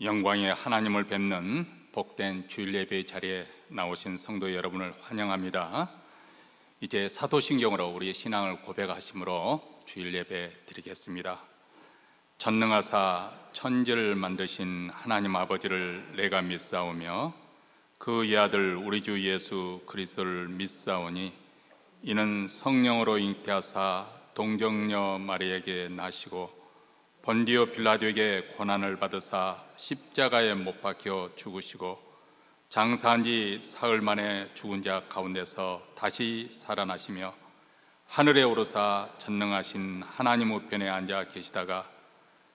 영광의 하나님을 뵙는 복된 주일 예배의 자리에 나오신 성도 여러분을 환영합니다. 이제 사도신경으로 우리의 신앙을 고백하심으로 주일 예배 드리겠습니다. 전능하사 천지를 만드신 하나님 아버지를 내가 믿사오며 그의 아들 우리 주 예수 그리스도를 믿사오니 이는 성령으로 잉태하사 동정녀 마리에게 나시고 본디오 빌라도에게 고난을 받으사 십자가에 못 박혀 죽으시고 장사한 지 사흘 만에 죽은 자 가운데서 다시 살아나시며 하늘에 오르사 전능하신 하나님 우편에 앉아 계시다가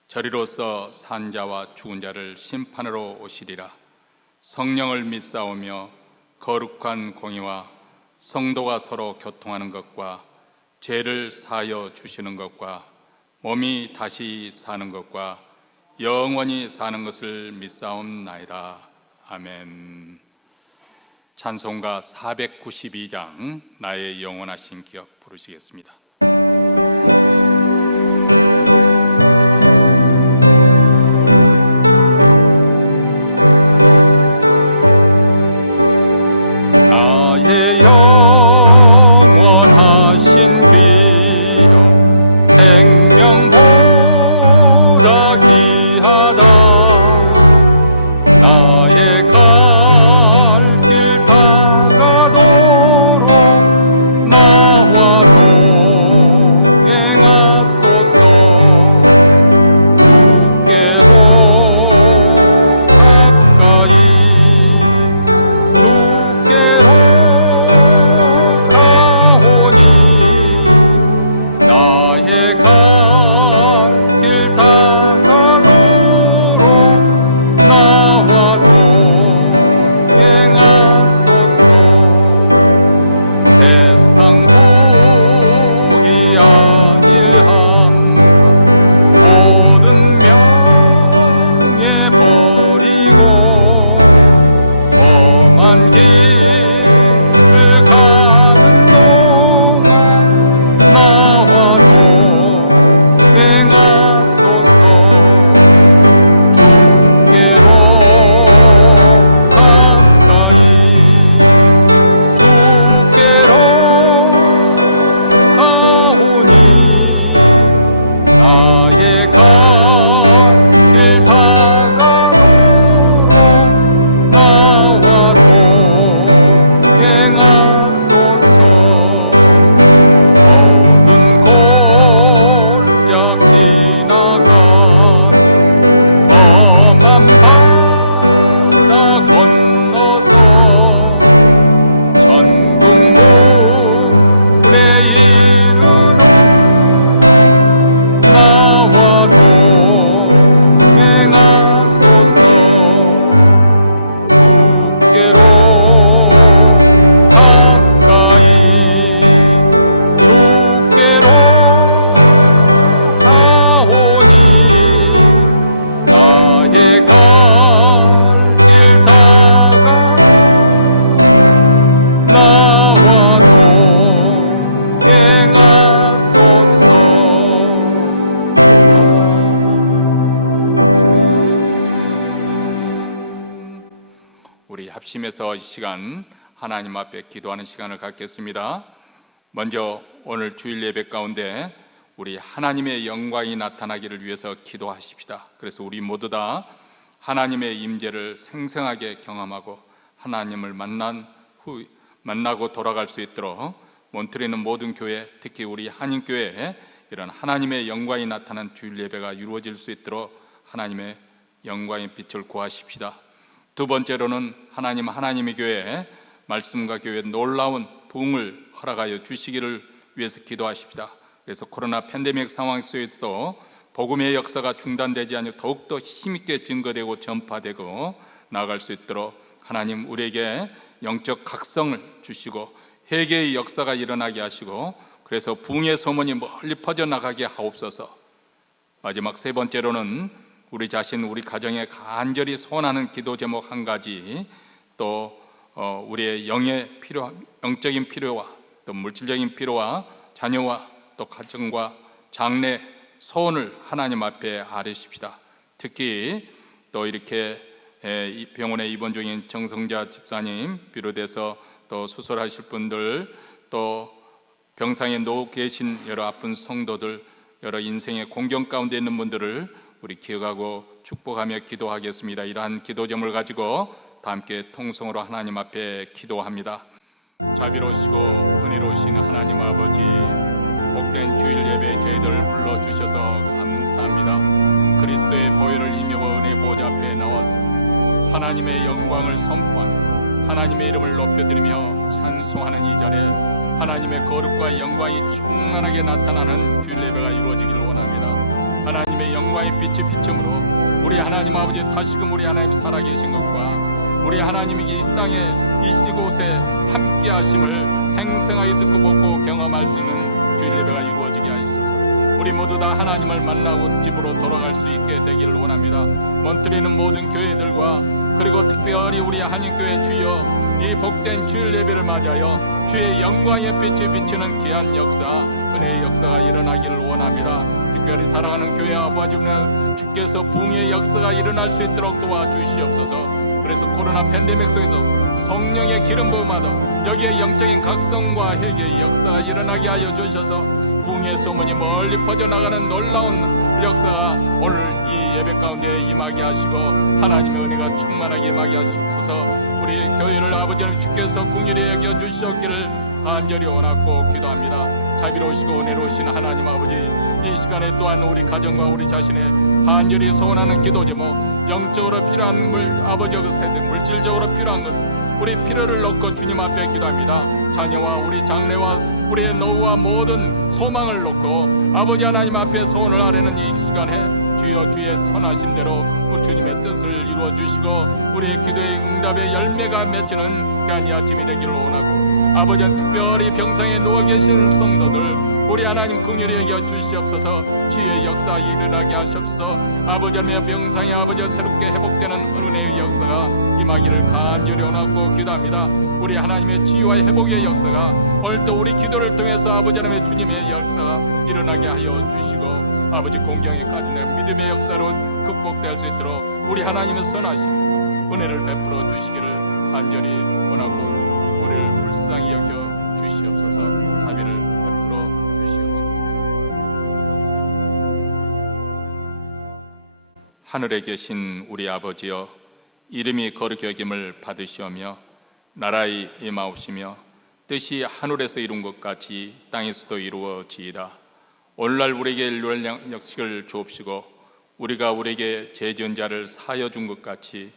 저리로서 산 자와 죽은 자를 심판으로 오시리라. 성령을 믿사오며 거룩한 공의와 성도가 서로 교통하는 것과 죄를 사하여 주시는 것과 몸이 다시 사는 것과 영원히 사는 것을 믿사옵나이다. 아멘. 찬송가 492장 나의 영원하신 기억 부르시겠습니다. 나의 영원하신 기억 생명보다 귀하다. 나의 갈 길 다가도록 나와 동행하소서. 주께로 가까이 주께로 가오니 나의 갈 길 다가도록 나와 동행하소서. 세상 후기 아닐 한가 모든 명예 버리고 험한 길을 가는 동안 나와 동행하소서. 주께로 가까이 주께로 가오니 나의 갈 길 다가도록 나와 동행하소서. 어두운 골짝 지나가며 험한 바다 건너서 천국문에 이르러 나와 동행하소서. 주께로 가까이 주께로 가오니 나의 갈 길 다가도록 나와 동행하소서. 우리 합심해서 이 시간 하나님 앞에 기도하는 시간을 갖겠습니다. 먼저 오늘 주일 예배 가운데 우리 하나님의 영광이 나타나기를 위해서 기도하십시다. 그래서 우리 모두 다 하나님의 임재를 생생하게 경험하고 하나님을 만나고 돌아갈 수 있도록 몬트리는 모든 교회, 특히 우리 한인교회에 이런 하나님의 영광이 나타난 주일 예배가 이루어질 수 있도록 하나님의 영광의 빛을 구하십시다. 두 번째로는 하나님의 교회에 말씀과 교회에 놀라운 부흥을 허락하여 주시기를 위해서 기도하십시다. 그래서 코로나 팬데믹 상황 속에서도 복음의 역사가 중단되지 않고 더욱더 힘있게 증거되고 전파되고 나아갈 수 있도록 하나님 우리에게 영적 각성을 주시고 회개의 역사가 일어나게 하시고 그래서 부흥의 소문이 멀리 퍼져나가게 하옵소서. 마지막 세 번째로는 우리 자신, 우리 가정에 간절히 소원하는 기도 제목 한 가지, 또 우리의 영적인 필요와 또 물질적인 필요와 자녀와 또 가정과 장래 소원을 하나님 앞에 아뢰십시다. 특히 또 이렇게 병원에 입원 중인 정성자 집사님 비롯해서 또 수술하실 분들, 또 병상에 누워 계신 여러 아픈 성도들, 여러 인생의 공경 가운데 있는 분들을 우리 기억하고 축복하며 기도하겠습니다. 이러한 기도점을 가지고 다 함께 통성으로 하나님 앞에 기도합니다. 자비로우시고 은혜로우신 하나님 아버지, 복된 주일 예배에 저희들을 불러주셔서 감사합니다. 그리스도의 보혈을 힘입어 은혜 보좌 앞에 나와서 하나님의 영광을 선포하며 하나님의 이름을 높여드리며 찬송하는 이 자리에 하나님의 거룩과 영광이 충만하게 나타나는 주일 예배가 이루어지기를 원합니다. 하나님의 영광의 빛이 비춤으로 우리 하나님 아버지 다시금 우리 하나님 살아계신 것과 우리 하나님이 이 땅에 이곳에 함께 하심을 생생하게 듣고 보고 경험할 수 있는 주일 예배가 이루어지게 하시소서. 우리 모두 다 하나님을 만나고 집으로 돌아갈 수 있게 되기를 원합니다. 몬트리는 모든 교회들과 그리고 특별히 우리 한인교회 주여 이 복된 주일 예배를 맞이하여 주의 영광의 빛이 비치는 귀한 역사, 은혜의 역사가 일어나기를 원합니다. 특별히 사랑하는 교회 아버지는 주께서 부흥의 역사가 일어날 수 있도록 도와주시옵소서. 그래서 코로나 팬데믹 속에서 성령의 기름 부음하다 여기에 영적인 각성과 회개의 역사가 일어나게 하여 주셔서 부흥의 소문이 멀리 퍼져나가는 놀라운 역사가 오늘 이 예배 가운데 임하게 하시고 하나님의 은혜가 충만하게 임하게 하시옵소서. 우리 교회를 아버지 하나님 주께서 긍휼히 여겨 주시옵기를 간절히 원하고 기도합니다. 자비로우시고 은혜로우신 하나님 아버지, 이 시간에 또한 우리 가정과 우리 자신의 간절히 소원하는 기도 제목, 영적으로 필요한 아버지의 세대, 물질적으로 필요한 것은 우리 필요를 놓고 주님 앞에 기도합니다. 자녀와 우리 장래와 우리의 노후와 모든 소망을 놓고 아버지 하나님 앞에 소원을 아뢰는 이 시간에 주여 주의 선하심대로 우리 주님의 뜻을 이루어 주시고 우리의 기도의 응답의 열매가 맺히는 귀한 이 아침이 되기를 원하고, 아버지는 특별히 병상에 누워 계신 성도들 우리 하나님 긍휼히 여겨 주시옵소서. 치유의 역사 일어나게 하시옵소서. 아버지 하나님의 병상에 아버지가 새롭게 회복되는 은혜의 역사가 임하기를 간절히 원하고 기도합니다. 우리 하나님의 치유와 회복의 역사가 오늘 또 우리 기도를 통해서 아버지 하나님의 주님의 역사가 일어나게 하여 주시고 아버지 공경에 가진 믿음의 역사로 극복될 수 있도록 우리 하나님의 선하심 은혜를 베풀어 주시기를 간절히 원하고 우리를 불쌍히 여겨 주시옵소서. 자비를 베풀어 주시옵소서. 하늘에 계신 우리 아버지여, 이름이 거룩히 여김을 받으시오며 나라의 임하옵시며 뜻이 하늘에서 이룬 것 같이 땅에서도 이루어지이다. 오늘날 우리에게 일용할 양식을 주옵시고 우리가 우리에게 죄 지은 자를 사하여 준 것 같이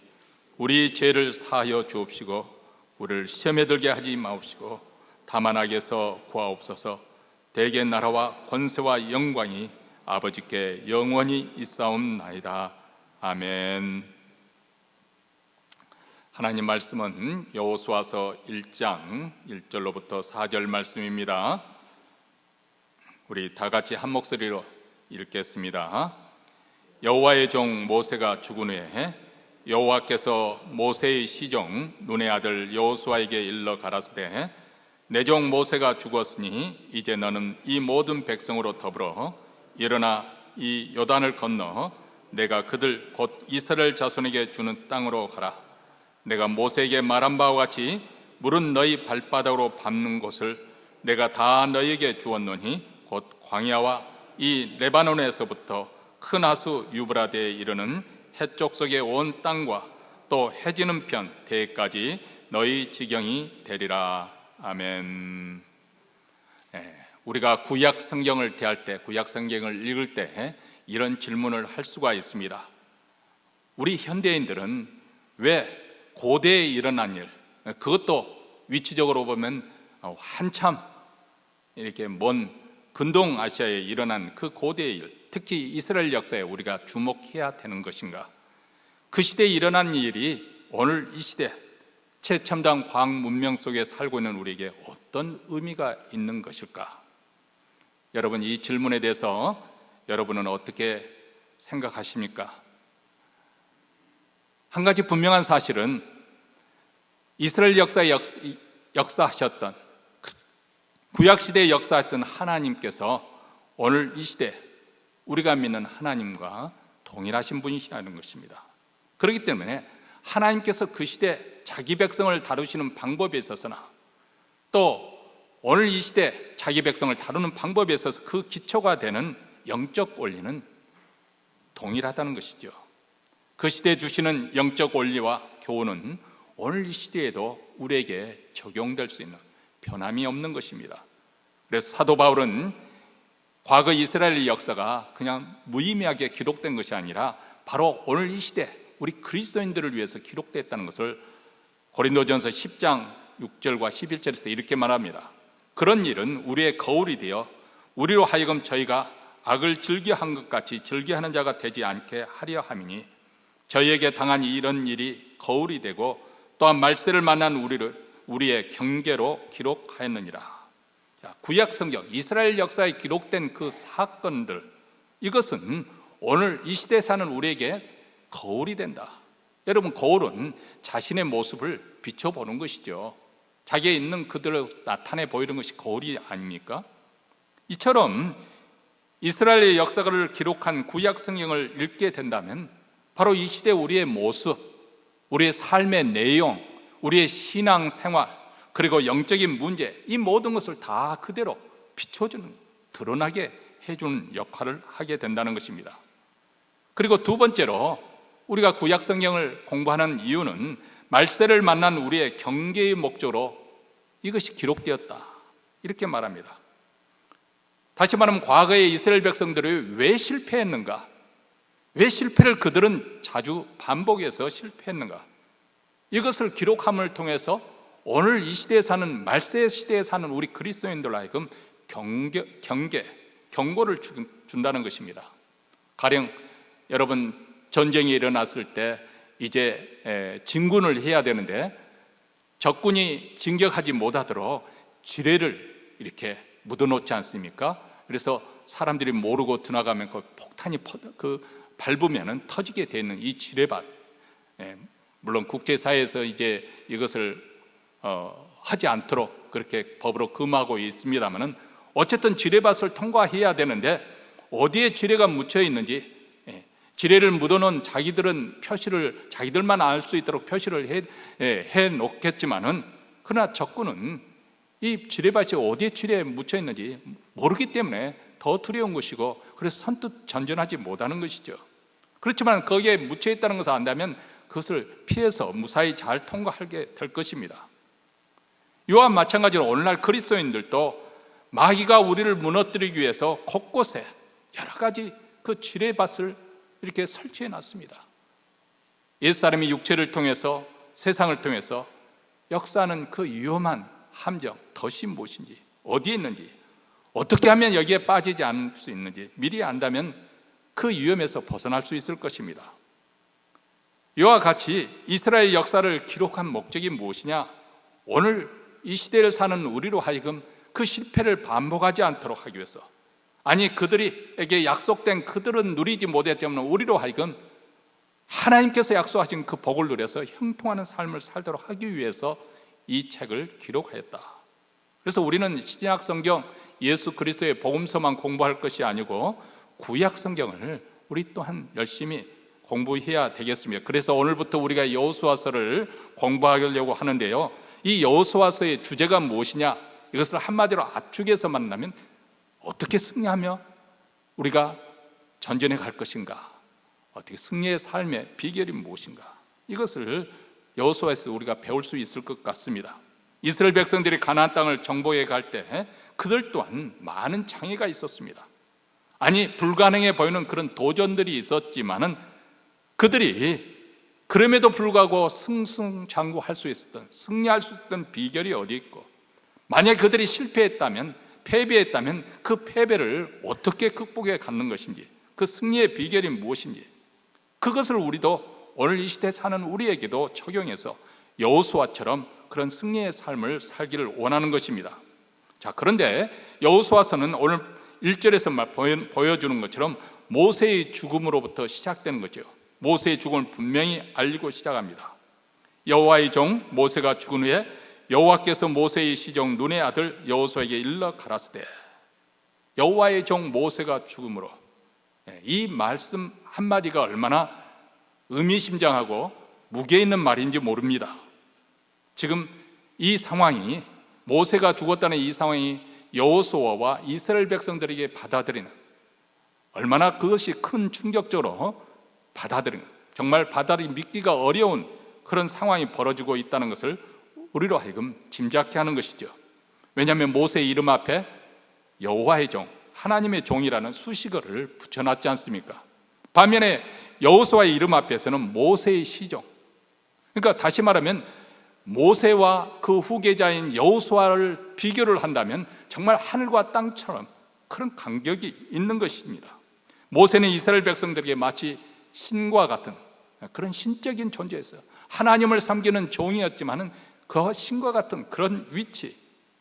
우리 죄를 사하여 주옵시고 우리를 시험에 들게 하지 마옵시고 다만 악에서 구하옵소서. 대개 나라와 권세와 영광이 아버지께 영원히 있사옵나이다. 아멘. 하나님 말씀은 여호수아서 1장 1절로부터 4절 말씀입니다. 우리 다 같이 한 목소리로 읽겠습니다. 여호와의 종 모세가 죽은 후에 여호와께서 모세의 시종 눈의 아들 여호수아에게 일러 가라사대, 내 종 모세가 죽었으니 이제 너는 이 모든 백성으로 더불어 일어나 이 요단을 건너 내가 그들 곧 이스라엘 자손에게 주는 땅으로 가라. 내가 모세에게 말한 바와 같이 물은 너희 발바닥으로 밟는 곳을 내가 다 너희에게 주었노니 곧 광야와 이 레바논에서부터 큰 하수 유브라데에 이르는 해쪽 속의 온 땅과 또 해지는 편 대까지 너희 지경이 되리라. 아멘. 우리가 구약 성경을 대할 때, 구약 성경을 읽을 때 이런 질문을 할 수가 있습니다. 우리 현대인들은 왜 고대에 일어난 일, 그것도 위치적으로 보면 한참 이렇게 먼 근동 아시아에 일어난 그 고대의 일, 특히 이스라엘 역사에 우리가 주목해야 되는 것인가? 그 시대에 일어난 일이 오늘 이 시대 최첨단 과학 문명 속에 살고 있는 우리에게 어떤 의미가 있는 것일까? 여러분, 이 질문에 대해서 여러분은 어떻게 생각하십니까? 한 가지 분명한 사실은 이스라엘 역사에 역사하셨던, 구약시대에 역사했던 하나님께서 오늘 이 시대 우리가 믿는 하나님과 동일하신 분이시라는 것입니다. 그렇기 때문에 하나님께서 그 시대 자기 백성을 다루시는 방법에 있어서나 또 오늘 이 시대 자기 백성을 다루는 방법에 있어서 그 기초가 되는 영적 원리는 동일하다는 것이죠. 그 시대에 주시는 영적 원리와 교훈은 오늘 이 시대에도 우리에게 적용될 수 있는 변함이 없는 것입니다. 그래서 사도 바울은 과거 이스라엘 역사가 그냥 무의미하게 기록된 것이 아니라 바로 오늘 이 시대 우리 그리스도인들을 위해서 기록됐다는 것을 고린도전서 10장 6절과 11절에서 이렇게 말합니다. 그런 일은 우리의 거울이 되어 우리로 하여금 저희가 악을 즐겨한 것 같이 즐겨하는 자가 되지 않게 하려 함이니 저희에게 당한 이런 일이 거울이 되고 또한 말세를 만난 우리의 경계로 기록하였느니라. 구약 성경 이스라엘 역사에 기록된 그 사건들, 이것은 오늘 이 시대에 사는 우리에게 거울이 된다. 여러분, 거울은 자신의 모습을 비춰보는 것이죠. 자기에 있는 그대로 나타내 보이는 것이 거울이 아닙니까? 이처럼 이스라엘의 역사를 기록한 구약 성경을 읽게 된다면 바로 이 시대 우리의 모습, 우리의 삶의 내용, 우리의 신앙 생활, 그리고 영적인 문제, 이 모든 것을 다 그대로 비춰주는, 드러나게 해주는 역할을 하게 된다는 것입니다. 그리고 두 번째로 우리가 구약 성경을 공부하는 이유는 말세를 만난 우리의 경계의 목적으로 이것이 기록되었다, 이렇게 말합니다. 다시 말하면 과거의 이스라엘 백성들이 왜 실패했는가, 왜 실패를 그들은 자주 반복해서 실패했는가, 이것을 기록함을 통해서 오늘 이 시대에 사는, 말세 시대에 사는 우리 그리스도인들 하여금 경고를 준다는 것입니다. 가령 여러분, 전쟁이 일어났을 때 이제 진군을 해야 되는데 적군이 진격하지 못하도록 지뢰를 이렇게 묻어놓지 않습니까? 그래서 사람들이 모르고 지나가면 그 폭탄이 밟으면 터지게 되는 이 지뢰밭, 물론 국제사회에서 이제 이것을 하지 않도록 그렇게 법으로 금하고 있습니다만은 어쨌든 지뢰밭을 통과해야 되는데 어디에 지뢰가 묻혀 있는지, 지뢰를 묻어놓은 자기들은 표시를 자기들만 알 수 있도록 표시를 해 놓겠지만은, 그러나 적군은 이 지뢰밭이 어디에 지뢰에 묻혀 있는지 모르기 때문에 더 두려운 것이고, 그래서 선뜻 전전하지 못하는 것이죠. 그렇지만 거기에 묻혀 있다는 것을 안다면 그것을 피해서 무사히 잘 통과하게 될 것입니다. 이와 마찬가지로 오늘날 그리스도인들도 마귀가 우리를 무너뜨리기 위해서 곳곳에 여러 가지 그 지뢰밭을 이렇게 설치해 놨습니다. 옛사람이 육체를 통해서, 세상을 통해서 역사하는 그 위험한 함정, 덫이 무엇인지, 어디에 있는지, 어떻게 하면 여기에 빠지지 않을 수 있는지 미리 안다면 그 위험에서 벗어날 수 있을 것입니다. 이와 같이 이스라엘 역사를 기록한 목적이 무엇이냐? 오늘 이 시대를 사는 우리로 하여금 그 실패를 반복하지 않도록 하기 위해서, 아니 그들에게 약속된 그들은 누리지 못했지만 우리로 하여금 하나님께서 약속하신 그 복을 누려서 형통하는 삶을 살도록 하기 위해서 이 책을 기록하였다. 그래서 우리는 신약 성경 예수 그리스도의 복음서만 공부할 것이 아니고 구약 성경을 우리 또한 열심히 공부해야 되겠습니다. 그래서 오늘부터 우리가 여호수아서를 공부하려고 하는데요, 이 여호수아서의 주제가 무엇이냐, 이것을 한마디로 압축해서 만나면 어떻게 승리하며 우리가 전전해 갈 것인가, 어떻게 승리의 삶의 비결이 무엇인가, 이것을 여호수아에서 우리가 배울 수 있을 것 같습니다. 이스라엘 백성들이 가나안 땅을 정복해 갈 때 그들 또한 많은 장애가 있었습니다. 아니 불가능해 보이는 그런 도전들이 있었지만은 그들이 그럼에도 불구하고 승승장구할 수 있었던, 승리할 수 있었던 비결이 어디 있고, 만약 그들이 실패했다면, 패배했다면 그 패배를 어떻게 극복해 가는 것인지, 그 승리의 비결이 무엇인지, 그것을 우리도 오늘 이 시대에 사는 우리에게도 적용해서 여호수아처럼 그런 승리의 삶을 살기를 원하는 것입니다. 자, 그런데 여호수아서는 오늘 1절에서 보여주는 것처럼 모세의 죽음으로부터 시작되는 거죠. 모세의 죽음을 분명히 알리고 시작합니다. 여호와의 종 모세가 죽은 후에 여호와께서 모세의 시종 눈의 아들 여호수아에게 일러 가라사대. 여호와의 종 모세가 죽음으로, 이 말씀 한마디가 얼마나 의미심장하고 무게 있는 말인지 모릅니다. 지금 이 상황이, 모세가 죽었다는 이 상황이 여호수아와 이스라엘 백성들에게 받아들이는, 얼마나 그것이 큰 충격적으로 받아들이는, 정말 믿기가 어려운 그런 상황이 벌어지고 있다는 것을 우리로 하여금 짐작케 하는 것이죠. 왜냐하면 모세의 이름 앞에 여호와의 종, 하나님의 종이라는 수식어를 붙여놨지 않습니까? 반면에 여호수아의 이름 앞에서는 모세의 시종, 그러니까 다시 말하면 모세와 그 후계자인 여호수아를 비교를 한다면 정말 하늘과 땅처럼 그런 간격이 있는 것입니다. 모세는 이스라엘 백성들에게 마치 신과 같은 그런 신적인 존재였어요. 하나님을 섬기는 종이었지만 그 신과 같은 그런 위치,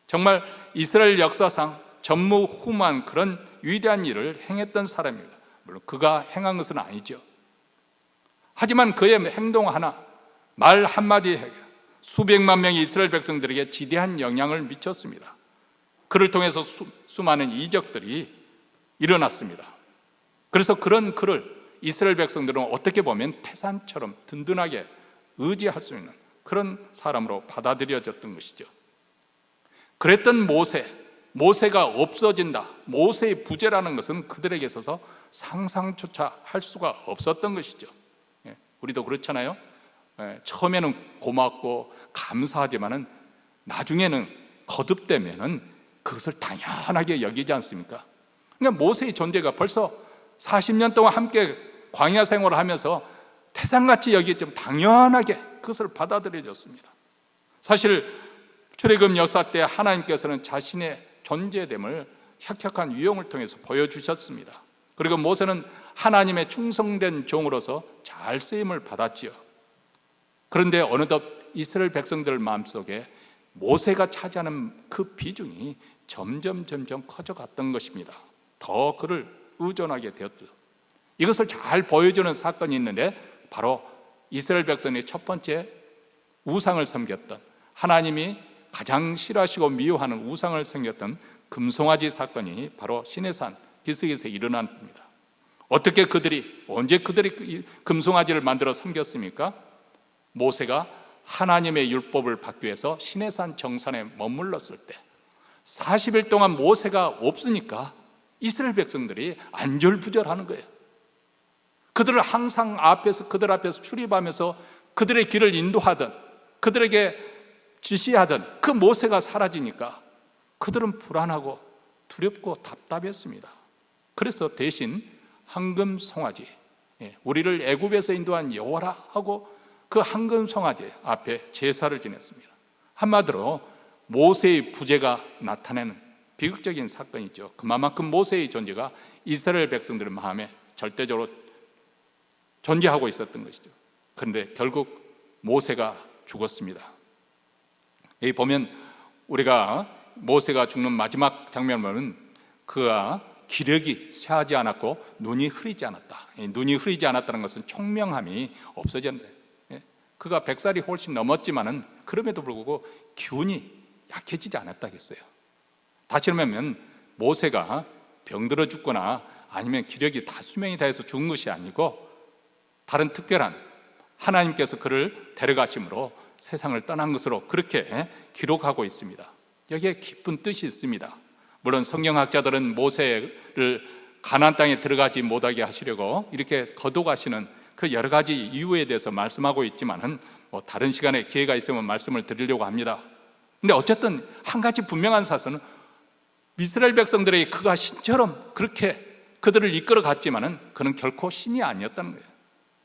정말 이스라엘 역사상 전무후무한 그런 위대한 일을 행했던 사람입니다. 물론 그가 행한 것은 아니죠. 하지만 그의 행동 하나, 말 한마디에 수백만 명의 이스라엘 백성들에게 지대한 영향을 미쳤습니다. 그를 통해서 수많은 이적들이 일어났습니다. 그래서 그런 그를 이스라엘 백성들은 어떻게 보면 태산처럼 든든하게 의지할 수 있는 그런 사람으로 받아들여졌던 것이죠. 그랬던 모세가 없어진다, 모세의 부재라는 것은 그들에게 있어서 상상조차 할 수가 없었던 것이죠. 우리도 그렇잖아요. 처음에는 고맙고 감사하지만은 나중에는 거듭되면은 그것을 당연하게 여기지 않습니까? 그러니까 모세의 존재가 벌써 40년 동안 함께 광야 생활을 하면서 태산같이 여기지만 당연하게 그것을 받아들여졌습니다. 사실 출애굽 역사 때 하나님께서는 자신의 존재됨을 혁혁한 유형을 통해서 보여주셨습니다. 그리고 모세는 하나님의 충성된 종으로서 잘 쓰임을 받았지요. 그런데 어느덧 이스라엘 백성들 마음속에 모세가 차지하는 그 비중이 점점 커져갔던 것입니다. 더 그를 의존하게 되었죠. 이것을 잘 보여주는 사건이 있는데 바로 이스라엘 백성의 첫 번째 우상을 섬겼던, 하나님이 가장 싫어하시고 미워하는 우상을 섬겼던 금송아지 사건이 바로 시내산 기슭에서 일어난 겁니다. 언제 그들이 금송아지를 만들어 섬겼습니까? 모세가 하나님의 율법을 받기 위해서 시내산 정산에 머물렀을 때 40일 동안 모세가 없으니까 이스라엘 백성들이 안절부절하는 거예요. 그들을 항상 그들 앞에서 출입하면서 그들의 길을 인도하던, 그들에게 지시하던 그 모세가 사라지니까 그들은 불안하고 두렵고 답답했습니다. 그래서 대신 황금 송아지, 우리를 애굽에서 인도한 여호와라 하고 그 황금 송아지 앞에 제사를 지냈습니다. 한마디로 모세의 부재가 나타내는 비극적인 사건이죠. 그만큼 모세의 존재가 이스라엘 백성들의 마음에 절대적으로 존재하고 있었던 것이죠. 그런데 결국 모세가 죽었습니다. 여기 보면 우리가 모세가 죽는 마지막 장면을 보면 그가 기력이 쇠하지 않았고 눈이 흐리지 않았다. 눈이 흐리지 않았다는 것은 총명함이 없어졌는데, 그가 100살이 훨씬 넘었지만은 그럼에도 불구하고 기운이 약해지지 않았다겠어요. 다시 말하면 모세가 병들어 죽거나 아니면 기력이 다 수명이 다해서 죽은 것이 아니고 다른 특별한 하나님께서 그를 데려가심으로 세상을 떠난 것으로 그렇게 기록하고 있습니다. 여기에 깊은 뜻이 있습니다. 물론 성경학자들은 모세를 가나안 땅에 들어가지 못하게 하시려고 이렇게 거둬가시는 그 여러 가지 이유에 대해서 말씀하고 있지만은 다른 시간에 기회가 있으면 말씀을 드리려고 합니다. 근데 어쨌든 한 가지 분명한 사실은 이스라엘 백성들에게 그가 신처럼 그렇게 그들을 이끌어 갔지만은 그는 결코 신이 아니었다는 거예요.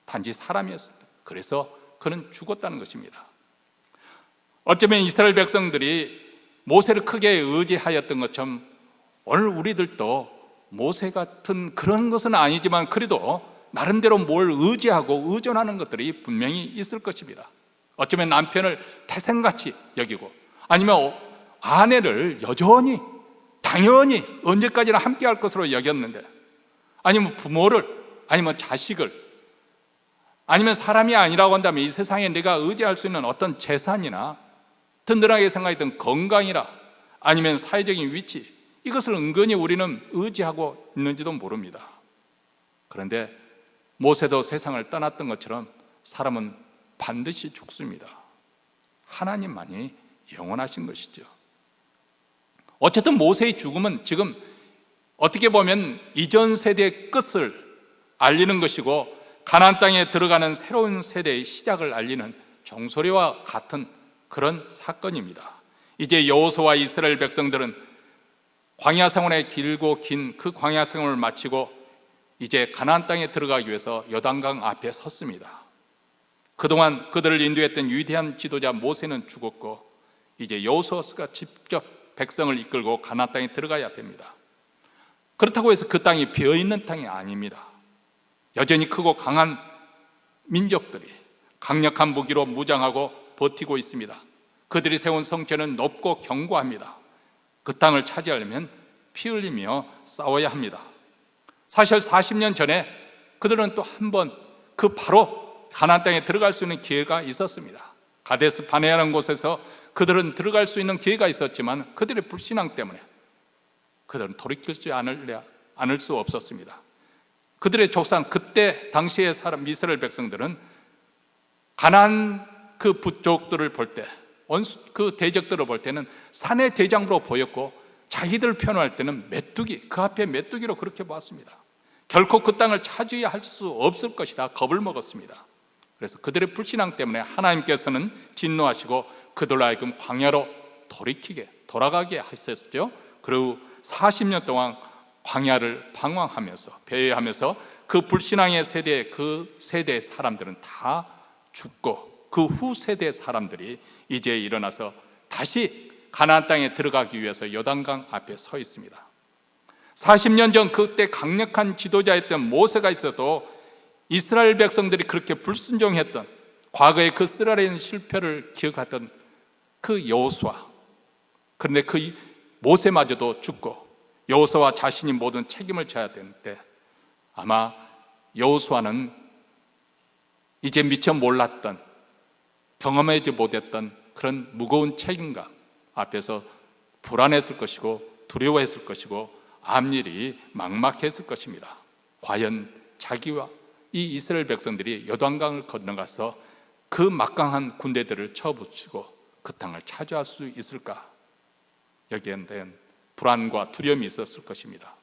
단지 사람이었습니다. 그래서 그는 죽었다는 것입니다. 어쩌면 이스라엘 백성들이 모세를 크게 의지하였던 것처럼 오늘 우리들도 모세 같은 그런 것은 아니지만 그래도 나름대로 뭘 의지하고 의존하는 것들이 분명히 있을 것입니다. 어쩌면 남편을 태생같이 여기고, 아니면 아내를 여전히 당연히 언제까지나 함께할 것으로 여겼는데, 아니면 부모를, 아니면 자식을, 아니면 사람이 아니라고 한다면 이 세상에 내가 의지할 수 있는 어떤 재산이나 든든하게 생각했던 건강이라, 아니면 사회적인 위치, 이것을 은근히 우리는 의지하고 있는지도 모릅니다. 그런데 모세도 세상을 떠났던 것처럼 사람은 반드시 죽습니다. 하나님만이 영원하신 것이죠. 어쨌든 모세의 죽음은 지금 어떻게 보면 이전 세대의 끝을 알리는 것이고 가나안 땅에 들어가는 새로운 세대의 시작을 알리는 종소리와 같은 그런 사건입니다. 이제 여호수아와 이스라엘 백성들은 광야 생활의 길고 긴 그 광야 생활을 마치고 이제 가나안 땅에 들어가기 위해서 요단강 앞에 섰습니다. 그동안 그들을 인도했던 위대한 지도자 모세는 죽었고 이제 여호수아가 직접 백성을 이끌고 가나안 땅에 들어가야 됩니다. 그렇다고 해서 그 땅이 비어있는 땅이 아닙니다. 여전히 크고 강한 민족들이 강력한 무기로 무장하고 버티고 있습니다. 그들이 세운 성전은 높고 견고합니다. 그 땅을 차지하려면 피 흘리며 싸워야 합니다. 사실 40년 전에 그들은 또 한 번 그 바로 가나안 땅에 들어갈 수 있는 기회가 있었습니다. 가데스 바네아라는 곳에서 그들은 들어갈 수 있는 기회가 있었지만 그들의 불신앙 때문에 그들은 돌이킬 수 않을 수 없었습니다. 그들의 조상, 그때 당시의 사람 이스라엘 백성들은 가나안 그 부족들을 볼 때, 그 대적들을 볼 때는 산의 대장으로 보였고 자기들 표현할 때는 메뚜기, 그 앞에 메뚜기로 그렇게 보았습니다. 결코 그 땅을 차지해야 할 수 없을 것이다 겁을 먹었습니다. 그래서 그들의 불신앙 때문에 하나님께서는 진노하시고 그들로 하여금 광야로 돌아가게 하셨죠. 그리고 40년 동안 광야를 방황하면서 배회하면서 그 불신앙의 세대, 그 세대의 사람들은 다 죽고 그 후 세대 사람들이 이제 일어나서 다시 가나안 땅에 들어가기 위해서 요단강 앞에 서 있습니다. 40년 전 그때 강력한 지도자였던 모세가 있어도 이스라엘 백성들이 그렇게 불순종했던 과거의 그 쓰라린 실패를 기억하던 그 여호수아, 그런데 그 모세마저도 죽고 여호수아 자신이 모든 책임을 져야 되는데 아마 여호수아는 이제 미처 몰랐던, 경험하지 못했던 그런 무거운 책임감 앞에서 불안했을 것이고 두려워했을 것이고 앞일이 막막했을 것입니다. 과연 자기와 이 이스라엘 백성들이 요단강을 건너가서 그 막강한 군대들을 쳐붙이고 그 땅을 차지할 수 있을까? 여기에 대한 불안과 두려움이 있었을 것입니다.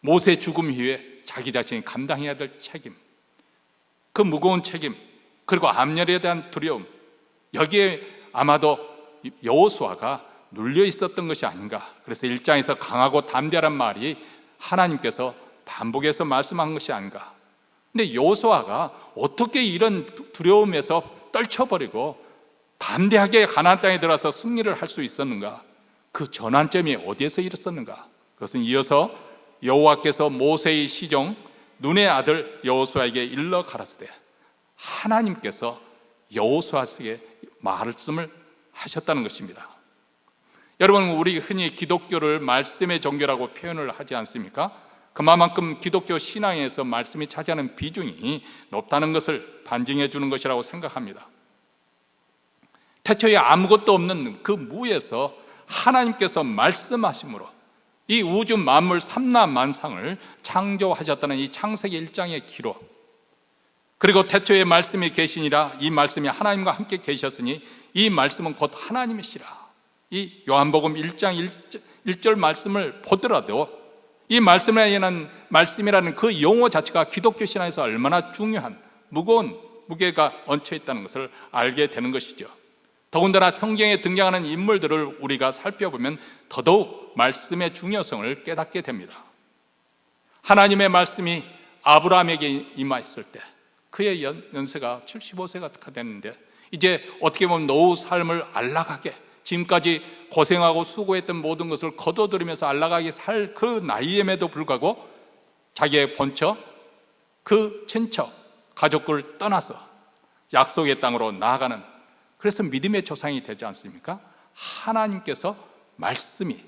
모세의 죽음 이후에 자기 자신이 감당해야 될 책임, 그 무거운 책임, 그리고 앞날에 대한 두려움, 여기에 아마도 여호수아가 눌려 있었던 것이 아닌가. 그래서 1장에서 강하고 담대한 말이 하나님께서 반복해서 말씀한 것이 아닌가. 근데 여호수아가 어떻게 이런 두려움에서 떨쳐버리고 담대하게 가나안 땅에 들어서 승리를 할 수 있었는가? 그 전환점이 어디에서 일었었는가? 그것은 이어서 여호와께서 모세의 시종 눈의 아들 여호수아에게 일러 가라사대 하나님께서 여호수아에게 말씀을 하셨다는 것입니다. 여러분, 우리 흔히 기독교를 말씀의 종교라고 표현을 하지 않습니까? 그만큼 기독교 신앙에서 말씀이 차지하는 비중이 높다는 것을 반증해 주는 것이라고 생각합니다. 태초에 아무것도 없는 그 무에서 하나님께서 말씀하심으로 이 우주 만물 삼라만상을 창조하셨다는 이 창세기 1장의 기록, 그리고 태초에 말씀이 계시니라, 이 말씀이 하나님과 함께 계셨으니 이 말씀은 곧 하나님이시라. 이 요한복음 1장 1절 말씀을 보더라도 이 말씀이라는 그 용어 자체가 기독교 신앙에서 얼마나 중요한 무거운 무게가 얹혀 있다는 것을 알게 되는 것이죠. 더군다나 성경에 등장하는 인물들을 우리가 살펴보면 더더욱 말씀의 중요성을 깨닫게 됩니다. 하나님의 말씀이 아브라함에게 임하였을 때 그의 연세가 75세가 됐는데 이제 어떻게 보면 노후 삶을 안락하게, 지금까지 고생하고 수고했던 모든 것을 거둬들이면서 안락하게 살 그 나이임에도 불구하고 자기의 본처, 그 친척, 가족을 떠나서 약속의 땅으로 나아가는, 그래서 믿음의 조상이 되지 않습니까? 하나님께서 말씀하실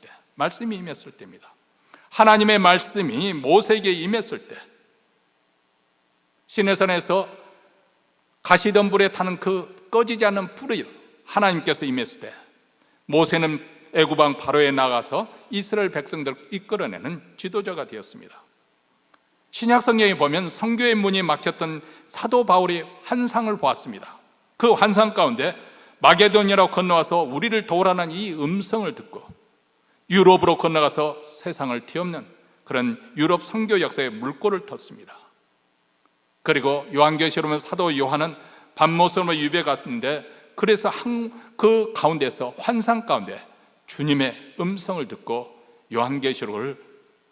때, 말씀이 임했을 때입니다. 하나님의 말씀이 모세에게 임했을 때 시내산에서 가시덤불에 타는 그 꺼지지 않는 불을 하나님께서 임했을 때 모세는 애굽왕 바로에 나가서 이스라엘 백성들을 이끌어내는 지도자가 되었습니다. 신약 성경에 보면 성교의 문이 막혔던 사도 바울이 환상을 보았습니다. 그 환상 가운데 마게도니아로 건너와서 우리를 도우라는 이 음성을 듣고 유럽으로 건너가서 세상을 뒤엎는 그런 유럽 선교 역사의 물꼬를 텄습니다. 그리고 요한계시록은 사도 요한은 밤모섬으로 유배 갔는데, 그래서 그 가운데서 환상 가운데 주님의 음성을 듣고 요한계시록을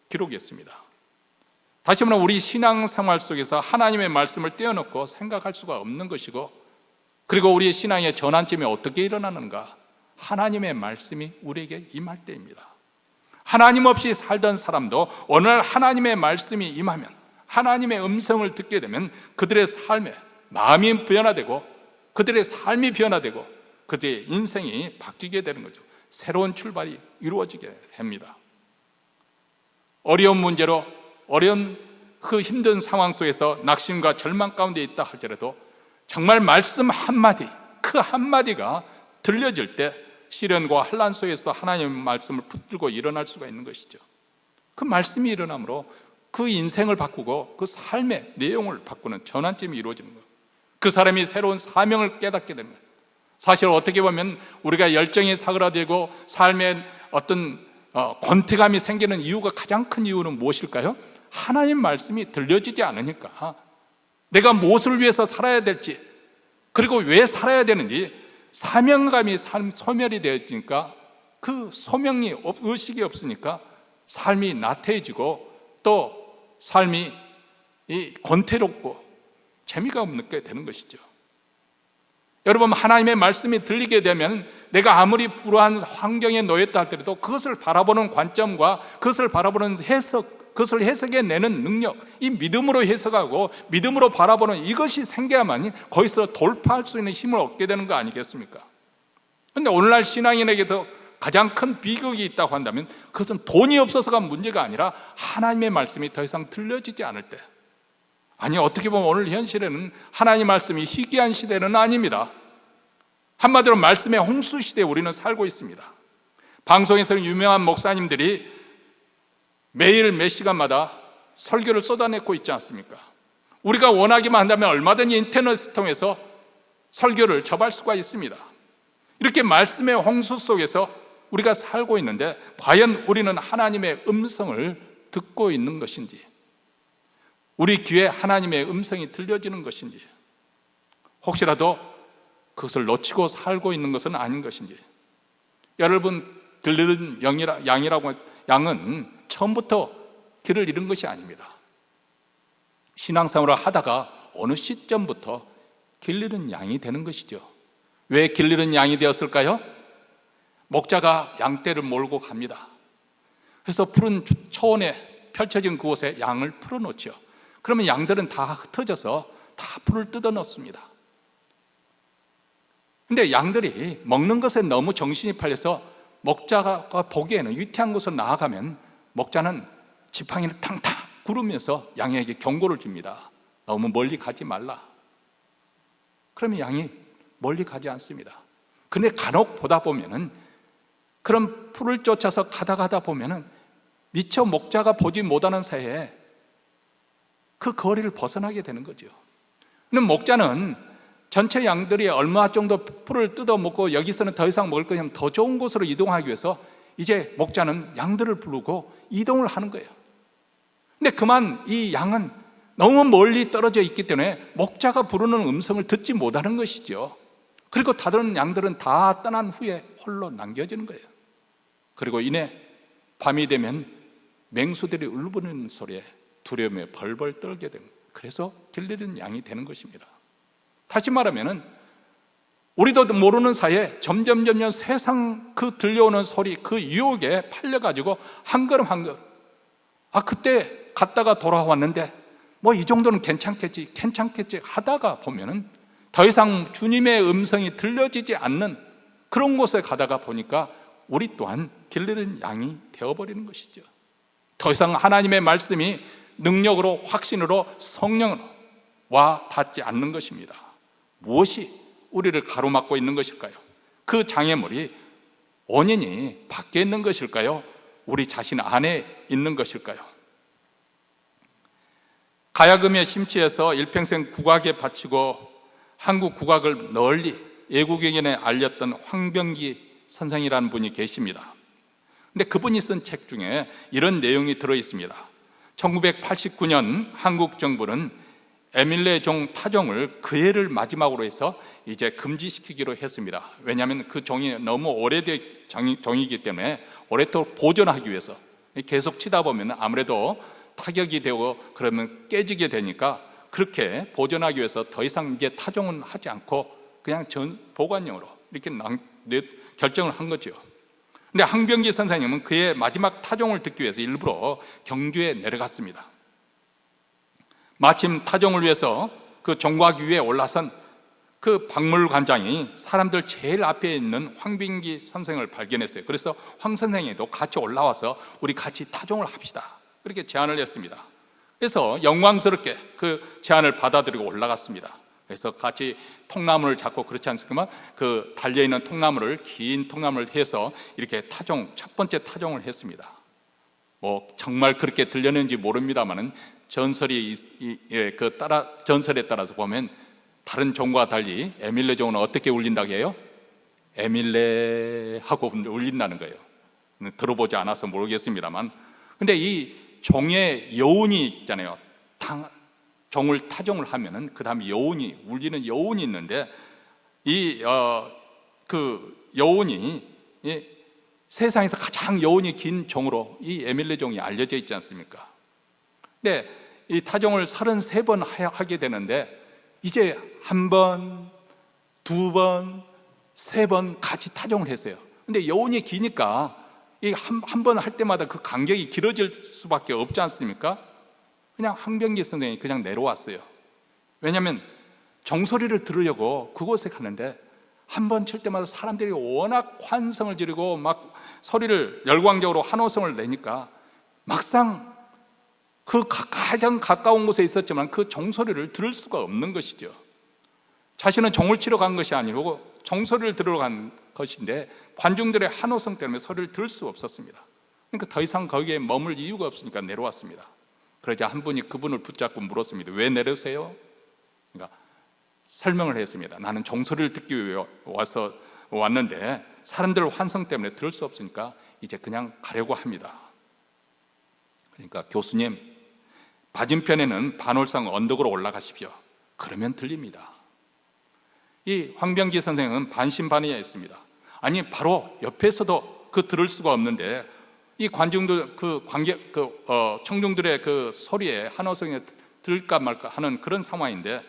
기록했습니다. 다시 말하면 우리 신앙생활 속에서 하나님의 말씀을 떼어놓고 생각할 수가 없는 것이고, 그리고 우리의 신앙의 전환점이 어떻게 일어나는가? 하나님의 말씀이 우리에게 임할 때입니다. 하나님 없이 살던 사람도 어느 날 하나님의 말씀이 임하면, 하나님의 음성을 듣게 되면 그들의 삶에 마음이 변화되고 그들의 삶이 변화되고 그들의 인생이 바뀌게 되는 거죠. 새로운 출발이 이루어지게 됩니다. 어려운 문제로, 어려운 그 힘든 상황 속에서 낙심과 절망 가운데 있다 할지라도 정말 말씀 한마디, 그 한마디가 들려질 때 시련과 환난 속에서 하나님의 말씀을 붙들고 일어날 수가 있는 것이죠. 그 말씀이 일어나므로 그 인생을 바꾸고 그 삶의 내용을 바꾸는 전환점이 이루어지는 거예요. 그 사람이 새로운 사명을 깨닫게 됩니다. 사실 어떻게 보면 우리가 열정이 사그라들고 삶에 어떤 권태감이 생기는 이유가, 가장 큰 이유는 무엇일까요? 하나님 말씀이 들려지지 않으니까, 내가 무엇을 위해서 살아야 될지, 그리고 왜 살아야 되는지 사명감이 소멸이 되어지니까, 그 소명이 의식이 없으니까 삶이 나태해지고 또 삶이 권태롭고 재미가 없게 되는 것이죠. 여러분, 하나님의 말씀이 들리게 되면 내가 아무리 불우한 환경에 놓였다 할때라도 그것을 바라보는 관점과 그것을 바라보는 해석, 그것을 해석해내는 능력, 이 믿음으로 해석하고 믿음으로 바라보는 이것이 생겨야만이 거기서 돌파할 수 있는 힘을 얻게 되는 거 아니겠습니까? 그런데 오늘날 신앙인에게서 가장 큰 비극이 있다고 한다면 그것은 돈이 없어서가 문제가 아니라 하나님의 말씀이 더 이상 들려지지 않을 때, 아니 어떻게 보면 오늘 현실에는 하나님의 말씀이 희귀한 시대는 아닙니다. 한마디로 말씀의 홍수 시대에 우리는 살고 있습니다. 방송에서는 유명한 목사님들이 매일 몇 시간마다 설교를 쏟아내고 있지 않습니까? 우리가 원하기만 한다면 얼마든지 인터넷을 통해서 설교를 접할 수가 있습니다. 이렇게 말씀의 홍수 속에서 우리가 살고 있는데 과연 우리는 하나님의 음성을 듣고 있는 것인지, 우리 귀에 하나님의 음성이 들려지는 것인지, 혹시라도 그것을 놓치고 살고 있는 것은 아닌 것인지. 여러분, 들리는 양은 처음부터 길을 잃은 것이 아닙니다. 신앙생활을 하다가 어느 시점부터 길 잃은 양이 되는 것이죠. 왜 길 잃은 양이 되었을까요? 목자가 양떼를 몰고 갑니다. 그래서 푸른 초원에 펼쳐진 그곳에 양을 풀어놓죠. 그러면 양들은 다 흩어져서 다 풀을 뜯어 넣습니다. 근데 양들이 먹는 것에 너무 정신이 팔려서 목자가 보기에는 위태한 곳으로 나아가면 목자는 지팡이를 탕탕 구르면서 양에게 경고를 줍니다. 너무 멀리 가지 말라. 그러면 양이 멀리 가지 않습니다. 근데 간혹 보다 보면은, 그런 풀을 쫓아서 가다 보면은 미처 목자가 보지 못하는 사이에 그 거리를 벗어나게 되는 거죠. 근데 목자는 전체 양들이 얼마 정도 풀을 뜯어먹고 여기서는 더 이상 먹을 거냐면 더 좋은 곳으로 이동하기 위해서 이제 목자는 양들을 부르고 이동을 하는 거예요. 근데 그만 이 양은 너무 멀리 떨어져 있기 때문에 목자가 부르는 음성을 듣지 못하는 것이죠. 그리고 다른 양들은 다 떠난 후에 홀로 남겨지는 거예요. 그리고 이내 밤이 되면 맹수들이 울부짖는 소리에 두려움에 벌벌 떨게 됩니다. 그래서 길 잃은 양이 되는 것입니다. 다시 말하면 우리도 모르는 사이에 점점 세상 그 들려오는 소리, 그 유혹에 팔려가지고 한 걸음 한 걸음, 그때 갔다가 돌아왔는데 뭐 이 정도는 괜찮겠지 하다가 보면은 더 이상 주님의 음성이 들려지지 않는 그런 곳에 가다가 보니까 우리 또한 길 잃은 양이 되어버리는 것이죠. 더 이상 하나님의 말씀이 능력으로, 확신으로, 성령으로 와 닿지 않는 것입니다. 무엇이 우리를 가로막고 있는 것일까요? 그 장애물이 원인이 밖에 있는 것일까요? 우리 자신 안에 있는 것일까요? 가야금에 심취해서 일평생 국악에 바치고 한국 국악을 널리 외국인에 알렸던 황병기 선생이라는 분이 계십니다. 근데 그분이 쓴 책 중에 이런 내용이 들어 있습니다. 1989년 한국 정부는 에밀레 종 타종을 그 해를 마지막으로 해서 이제 금지시키기로 했습니다. 왜냐하면 그 종이 너무 오래된 종이기 때문에 오랫도록 보존하기 위해서 계속 치다 보면 아무래도 타격이 되고 그러면 깨지게 되니까 그렇게 보존하기 위해서 더 이상 이제 타종은 하지 않고 그냥 보관용으로 이렇게 결정을 한 거죠. 근데 황병기 선생님은 그의 마지막 타종을 듣기 위해서 일부러 경주에 내려갔습니다. 마침 타종을 위해서 그 종각 위에 올라선 그 박물관장이 사람들 제일 앞에 있는 황병기 선생을 발견했어요. 그래서 황 선생님도 같이 올라와서 우리 같이 타종을 합시다, 그렇게 제안을 했습니다. 그래서 영광스럽게 그 제안을 받아들이고 올라갔습니다. 그래서 같이 통나무를 잡고, 그렇지 않습니까? 그 달려있는 통나무를, 긴 통나무를 해서 이렇게 첫 번째 타종을 했습니다. 뭐 정말 그렇게 들렸는지 모릅니다만은 전설에 따라서 보면 다른 종과 달리 에밀레 종은 어떻게 울린다고 해요? 에밀레 하고 울린다는 거예요. 들어보지 않아서 모르겠습니다만, 근데 이 종의 여운이 있잖아요. 종을 타종을 하면은 그 다음에 여운이, 울리는 여운이 있는데 그 여운이 세상에서 가장 여운이 긴 종으로 이 에밀레 종이 알려져 있지 않습니까? 근데 이 타종을 33번 하게 되는데 이제 한 번, 두 번, 세 번 같이 타종을 했어요. 근데 여운이 기니까 한 번 할 때마다 그 간격이 길어질 수밖에 없지 않습니까? 그냥 황병기 선생님이 그냥 내려왔어요. 왜냐하면 종소리를 들으려고 그곳에 가는데 한 번 칠 때마다 사람들이 워낙 환성을 지르고 막 소리를 열광적으로 환호성을 내니까 막상 그 가장 가까운 곳에 있었지만 그 종소리를 들을 수가 없는 것이죠. 자신은 종을 치러 간 것이 아니고 종소리를 들으러 간 것인데 관중들의 환호성 때문에 소리를 들을 수 없었습니다. 그러니까 더 이상 거기에 머물 이유가 없으니까 내려왔습니다. 그러자 한 분이 그분을 붙잡고 물었습니다. 왜 내려오세요? 그러니까 설명을 했습니다. 나는 종소리를 듣기 위해 왔는데 사람들 환성 때문에 들을 수 없으니까 이제 그냥 가려고 합니다. 그러니까 교수님, 맞은편에는 반월상 언덕으로 올라가십시오. 그러면 들립니다. 이 황병기 선생은 반신반의에 있습니다. 아니 바로 옆에서도 들을 수가 없는데 이 관중들, 청중들의 그 소리에 환호성에 들을까 말까 하는 그런 상황인데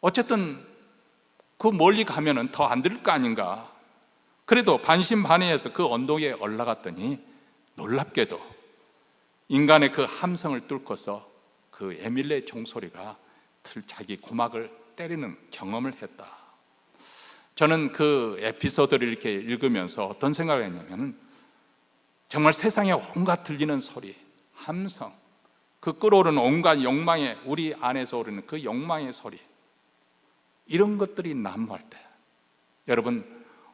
어쨌든 그 멀리 가면은 더 안 들을 거 아닌가. 그래도 반신반의해서 그 언덕에 올라갔더니 놀랍게도 인간의 그 함성을 뚫고서 그 에밀레 종소리가 자기 고막을 때리는 경험을 했다. 저는 그 에피소드를 이렇게 읽으면서 어떤 생각을 했냐면 정말 세상에 온갖 들리는 소리, 함성, 그 끓어오르는 온갖 욕망의, 우리 안에서 오르는 그 욕망의 소리, 이런 것들이 난무할 때, 여러분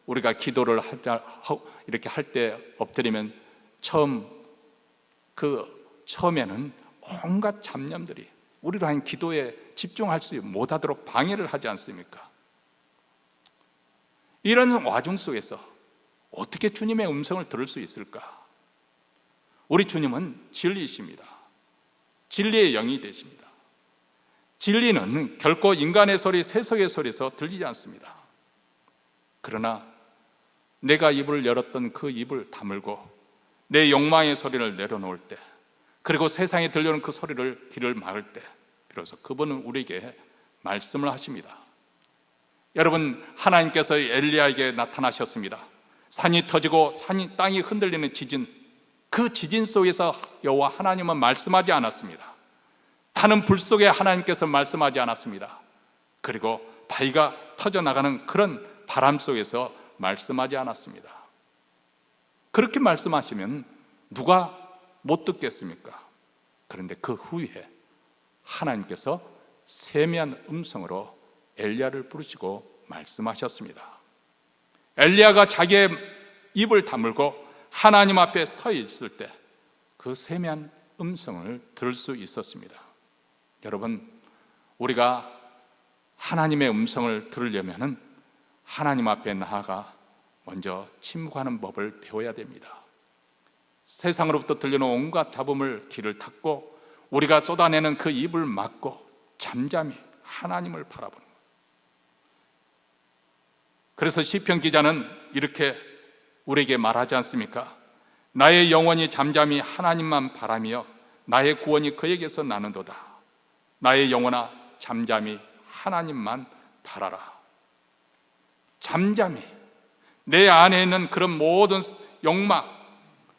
우리가 기도를 이렇게 할 때 엎드리면 처음에는 온갖 잡념들이 우리로 하여금 기도에 집중할 수 못하도록 방해를 하지 않습니까? 이런 와중 속에서 어떻게 주님의 음성을 들을 수 있을까? 우리 주님은 진리이십니다. 진리의 영이 되십니다. 진리는 결코 인간의 소리, 세속의 소리에서 들리지 않습니다. 그러나 내가 입을 열었던 그 입을 다물고 내 욕망의 소리를 내려놓을 때, 그리고 세상에 들려오는 그 소리를 귀를 막을 때 비로소 그분은 우리에게 말씀을 하십니다. 여러분, 하나님께서 엘리야에게 나타나셨습니다. 산이 터지고 땅이 흔들리는 지진, 그 지진 속에서 여호와 하나님은 말씀하지 않았습니다. 타는 불 속에 하나님께서 말씀하지 않았습니다. 그리고 바위가 터져나가는 그런 바람 속에서 말씀하지 않았습니다. 그렇게 말씀하시면 누가 못 듣겠습니까? 그런데 그 후에 하나님께서 세미한 음성으로 엘리야를 부르시고 말씀하셨습니다. 엘리야가 자기의 입을 다물고 하나님 앞에 서 있을 때 그 세미한 음성을 들을 수 있었습니다. 여러분, 우리가 하나님의 음성을 들으려면 하나님 앞에 나아가 먼저 침묵하는 법을 배워야 됩니다. 세상으로부터 들려오는 온갖 잡음을 귀를 닫고 우리가 쏟아내는 그 입을 막고 잠잠히 하나님을 바라보는 거예요. 그래서 시편 기자는 이렇게 우리에게 말하지 않습니까? 나의 영혼이 잠잠히 하나님만 바라며 나의 구원이 그에게서 나는도다. 나의 영혼아 잠잠히 하나님만 바라라. 잠잠히 내 안에 있는 그런 모든 욕망,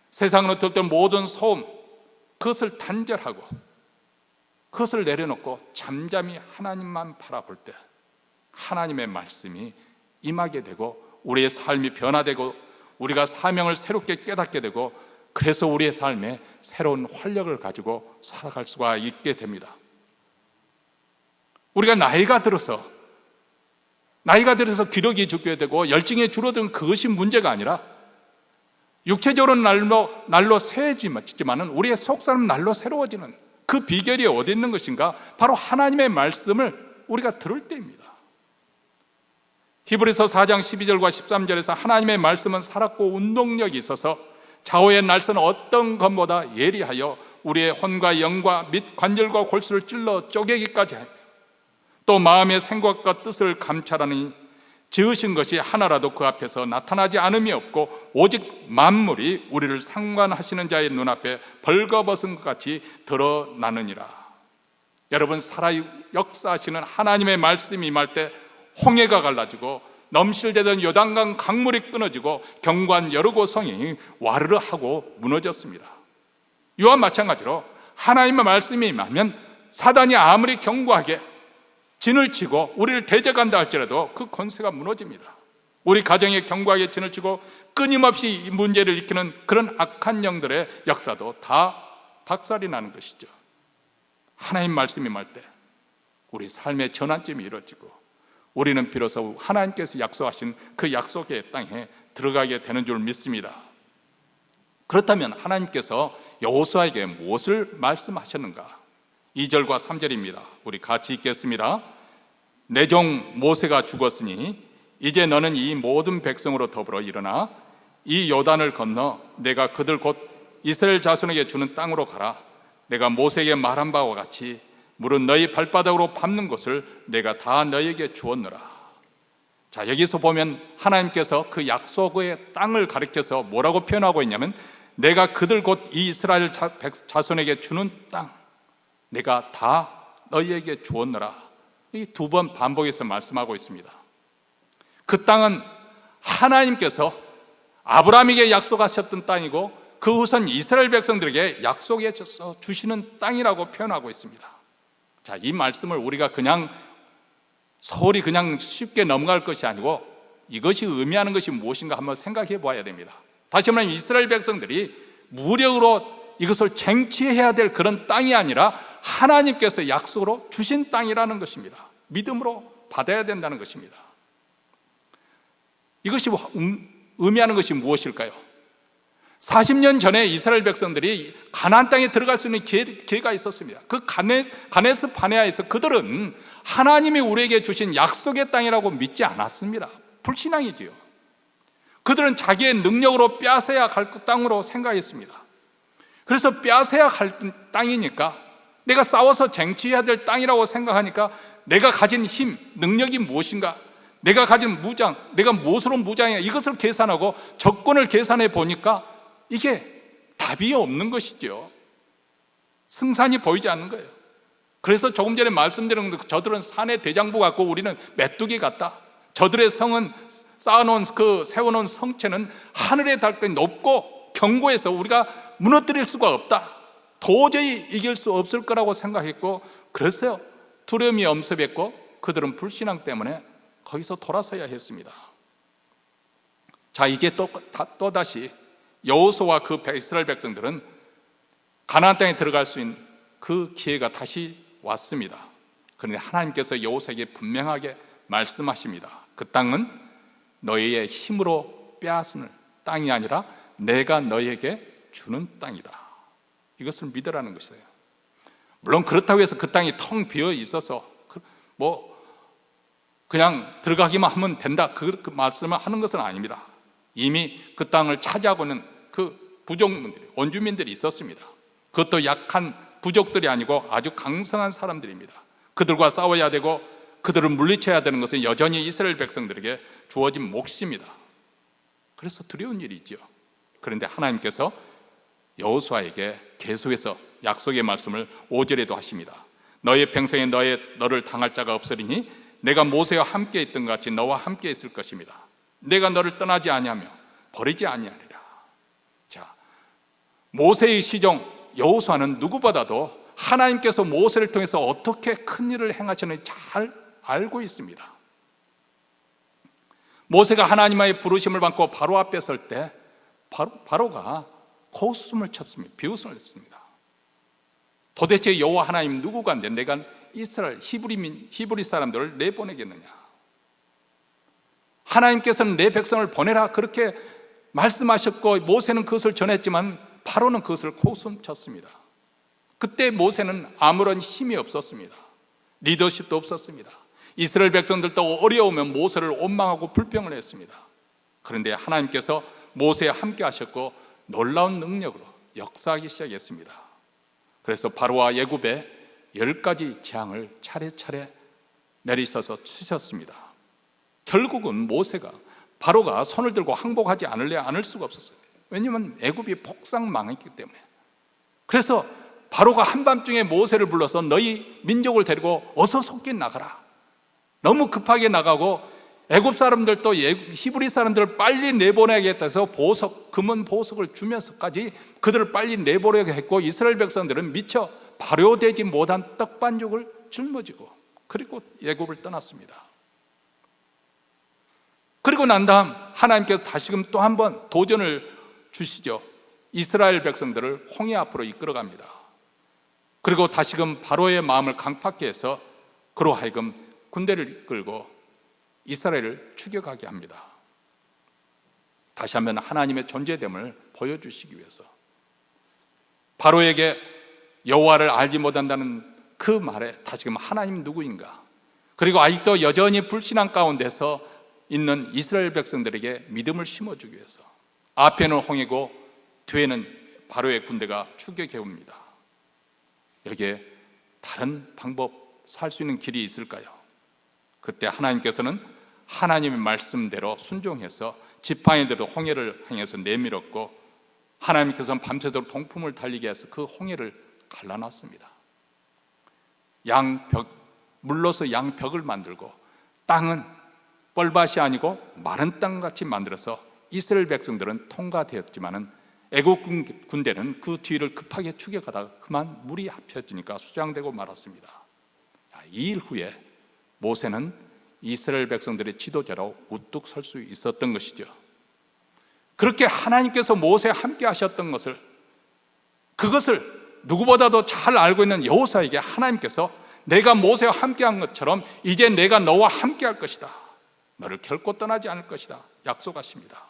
세상으로 들던 모든 소음, 그것을 단절하고 그것을 내려놓고 잠잠히 하나님만 바라볼 때 하나님의 말씀이 임하게 되고 우리의 삶이 변화되고 우리가 사명을 새롭게 깨닫게 되고 그래서 우리의 삶에 새로운 활력을 가지고 살아갈 수가 있게 됩니다. 우리가 나이가 들어서 기력이 죽게 되고 열정이 줄어든 그것이 문제가 아니라 육체적으로는 날로 새해지만 우리의 속사람은 날로 새로워지는 그 비결이 어디 있는 것인가? 바로 하나님의 말씀을 우리가 들을 때입니다. 히브리서 4장 12절과 13절에서 하나님의 말씀은 살았고 운동력이 있어서 좌우의 날선 어떤 것보다 예리하여 우리의 혼과 영과 및 관절과 골수를 찔러 쪼개기까지 하며 또 마음의 생각과 뜻을 감찰하니 지으신 것이 하나라도 그 앞에서 나타나지 않음이 없고 오직 만물이 우리를 상관하시는 자의 눈앞에 벌거벗은 것 같이 드러나느니라. 여러분, 살아 역사하시는 하나님의 말씀이 임할 때 홍해가 갈라지고 넘실대던 요단강 강물이 끊어지고 경관 여러 고성이 와르르 하고 무너졌습니다. 이와 마찬가지로 하나님의 말씀이 임하면 사단이 아무리 견고하게 진을 치고 우리를 대적한다 할지라도 그 권세가 무너집니다. 우리 가정에 견고하게 진을 치고 끊임없이 문제를 일으키는 그런 악한 영들의 역사도 다 박살이 나는 것이죠. 하나님 말씀이 임할 때 우리 삶의 전환점이 이루어지고 우리는 비로소 하나님께서 약속하신 그 약속의 땅에 들어가게 되는 줄 믿습니다. 그렇다면 하나님께서 여호수아에게 무엇을 말씀하셨는가? 2절과 3절입니다. 우리 같이 읽겠습니다. 내 종 모세가 죽었으니 이제 너는 이 모든 백성으로 더불어 일어나 이 요단을 건너 내가 그들 곧 이스라엘 자손에게 주는 땅으로 가라. 내가 모세에게 말한 바와 같이 물은 너희 발바닥으로 밟는 곳을 내가 다 너희에게 주었노라. 자, 여기서 보면 하나님께서 그 약속의 땅을 가리켜서 뭐라고 표현하고 있냐면 내가 그들 곧 이 이스라엘 자손에게 주는 땅 내가 다 너희에게 주었노라. 이 두 번 반복해서 말씀하고 있습니다. 그 땅은 하나님께서 아브라함에게 약속하셨던 땅이고 그 후선 이스라엘 백성들에게 약속해서 주시는 땅이라고 표현하고 있습니다. 자, 이 말씀을 우리가 그냥 소홀히 그냥 쉽게 넘어갈 것이 아니고 이것이 의미하는 것이 무엇인가 한번 생각해 봐야 됩니다. 다시 말하면 이스라엘 백성들이 무력으로 이것을 쟁취해야 될 그런 땅이 아니라 하나님께서 약속으로 주신 땅이라는 것입니다. 믿음으로 받아야 된다는 것입니다. 이것이 의미하는 것이 무엇일까요? 40년 전에 이스라엘 백성들이 가나안 땅에 들어갈 수 있는 기회가 있었습니다. 그 가네스 바네아에서 그들은 하나님이 우리에게 주신 약속의 땅이라고 믿지 않았습니다. 불신앙이지요. 그들은 자기의 능력으로 빼앗아야 할 땅으로 생각했습니다. 그래서 빼앗아야 할 땅이니까 내가 싸워서 쟁취해야 될 땅이라고 생각하니까 내가 가진 힘, 능력이 무엇인가? 내가 가진 무장, 내가 무엇으로 무장해? 이것을 계산하고 적권을 계산해 보니까 이게 답이 없는 것이죠. 승산이 보이지 않는 거예요. 그래서 조금 전에 말씀드린 저들은 산의 대장부 같고 우리는 메뚜기 같다. 저들의 성은 쌓아놓은 세워놓은 성체는 하늘에 닿기 높고 견고해서 우리가 무너뜨릴 수가 없다. 도저히 이길 수 없을 거라고 생각했고 그래서 두려움이 엄습했고 그들은 불신앙 때문에 거기서 돌아서야 했습니다. 자, 이제 또다시 여호수아와 그 이스라엘 백성들은 가나안 땅에 들어갈 수 있는 그 기회가 다시 왔습니다. 그런데 하나님께서 여호수아에게 분명하게 말씀하십니다. 그 땅은 너희의 힘으로 빼앗을 땅이 아니라 내가 너희에게 주는 땅이다. 이것을 믿으라는 것이에요. 물론 그렇다고 해서 그 땅이 텅 비어 있어서 그냥 들어가기만 하면 된다, 그 말씀을 하는 것은 아닙니다. 이미 그 땅을 차지하고는 그 부족민들이, 원주민들이 있었습니다. 그것도 약한 부족들이 아니고 아주 강성한 사람들입니다. 그들과 싸워야 되고 그들을 물리쳐야 되는 것은 여전히 이스라엘 백성들에게 주어진 몫입니다. 그래서 두려운 일이죠. 그런데 하나님께서 여호수아에게 계속해서 약속의 말씀을 5절에도 하십니다. 너의 평생에 너를 당할 자가 없으리니 내가 모세와 함께 있던 것 같이 너와 함께 있을 것입니다. 내가 너를 떠나지 아니하며 버리지 아니하리라. 자, 모세의 시종 여호수아는 누구보다도 하나님께서 모세를 통해서 어떻게 큰 일을 행하셨는지 잘 알고 있습니다. 모세가 하나님의 부르심을 받고 바로 앞에 설 때 바로가 코웃음을 쳤습니다. 비웃음을 했습니다. 도대체 여호와 하나님 누구간데 내가 이스라엘 히브리 사람들을 내보내겠느냐? 하나님께서는 내 백성을 보내라 그렇게 말씀하셨고 모세는 그것을 전했지만 바로는 그것을 코웃음 쳤습니다. 그때 모세는 아무런 힘이 없었습니다. 리더십도 없었습니다. 이스라엘 백성들도 어려우면 모세를 원망하고 불평을 했습니다. 그런데 하나님께서 모세와 함께 하셨고 놀라운 능력으로 역사하기 시작했습니다. 그래서 바로와 애굽에 10가지 재앙을 차례차례 내리셔서 치셨습니다. 결국은 모세가 바로가 손을 들고 항복하지 않을 수가 없었어요. 왜냐하면 애굽이 폭삭 망했기 때문에. 그래서 바로가 한밤중에 모세를 불러서 너희 민족을 데리고 어서 속히 나가라. 너무 급하게 나가고 애굽 사람들도 히브리 사람들을 빨리 내보내야겠다 해서 금은 보석을 주면서까지 그들을 빨리 내보내게 했고 이스라엘 백성들은 미처 발효되지 못한 떡반죽을 짊어지고 그리고 애굽을 떠났습니다. 그리고 난 다음 하나님께서 다시금 또 한 번 도전을 주시죠. 이스라엘 백성들을 홍해 앞으로 이끌어갑니다. 그리고 다시금 바로의 마음을 강팍케 해서 그로 하여금 군대를 이끌고 이스라엘을 추격하게 합니다. 다시 한번 하나님의 존재됨을 보여주시기 위해서 바로에게 여호와를 알지 못한다는 그 말에 다시금 하나님 누구인가, 그리고 아직도 여전히 불신앙 가운데서 있는 이스라엘 백성들에게 믿음을 심어주기 위해서 앞에는 홍해고 뒤에는 바로의 군대가 추격해 옵니다. 여기에 다른 방법, 살 수 있는 길이 있을까요? 그때 하나님께서는 하나님의 말씀대로 순종해서 지팡이대로 홍해를 향해서 내밀었고 하나님께서는 밤새도록 동풍을 달리게 해서 그 홍해를 갈라놨습니다. 물로서 양벽을 만들고 땅은 뻘밭이 아니고 마른 땅같이 만들어서 이스라엘 백성들은 통과되었지만은 애국 군대는 그 뒤를 급하게 추격하다가 그만 물이 합쳐지니까 수장되고 말았습니다. 이 일 후에 모세는 이스라엘 백성들의 지도자로 우뚝 설 수 있었던 것이죠. 그렇게 하나님께서 모세와 함께 하셨던 것을, 그것을 누구보다도 잘 알고 있는 여호수아에게 하나님께서 내가 모세와 함께 한 것처럼 이제 내가 너와 함께 할 것이다, 너를 결코 떠나지 않을 것이다 약속하십니다.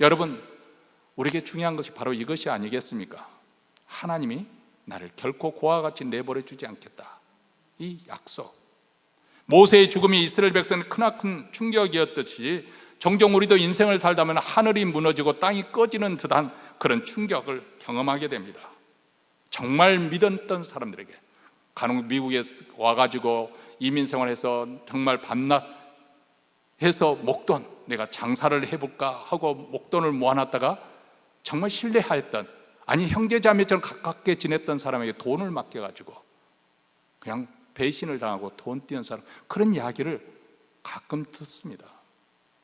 여러분, 우리에게 중요한 것이 바로 이것이 아니겠습니까? 하나님이 나를 결코 고와 같이 내버려 주지 않겠다, 이 약속. 모세의 죽음이 이스라엘 백성은 크나큰 충격이었듯이 종종 우리도 인생을 살다면 하늘이 무너지고 땅이 꺼지는 듯한 그런 충격을 경험하게 됩니다. 정말 믿었던 사람들에게, 간혹 미국에 와가지고 이민생활해서 정말 밤낮 해서 목돈, 내가 장사를 해볼까 하고 목돈을 모아놨다가 정말 신뢰하였던, 아니 형제자매처럼 가깝게 지냈던 사람에게 돈을 맡겨가지고 그냥 배신을 당하고 돈 띄는 사람, 그런 이야기를 가끔 듣습니다.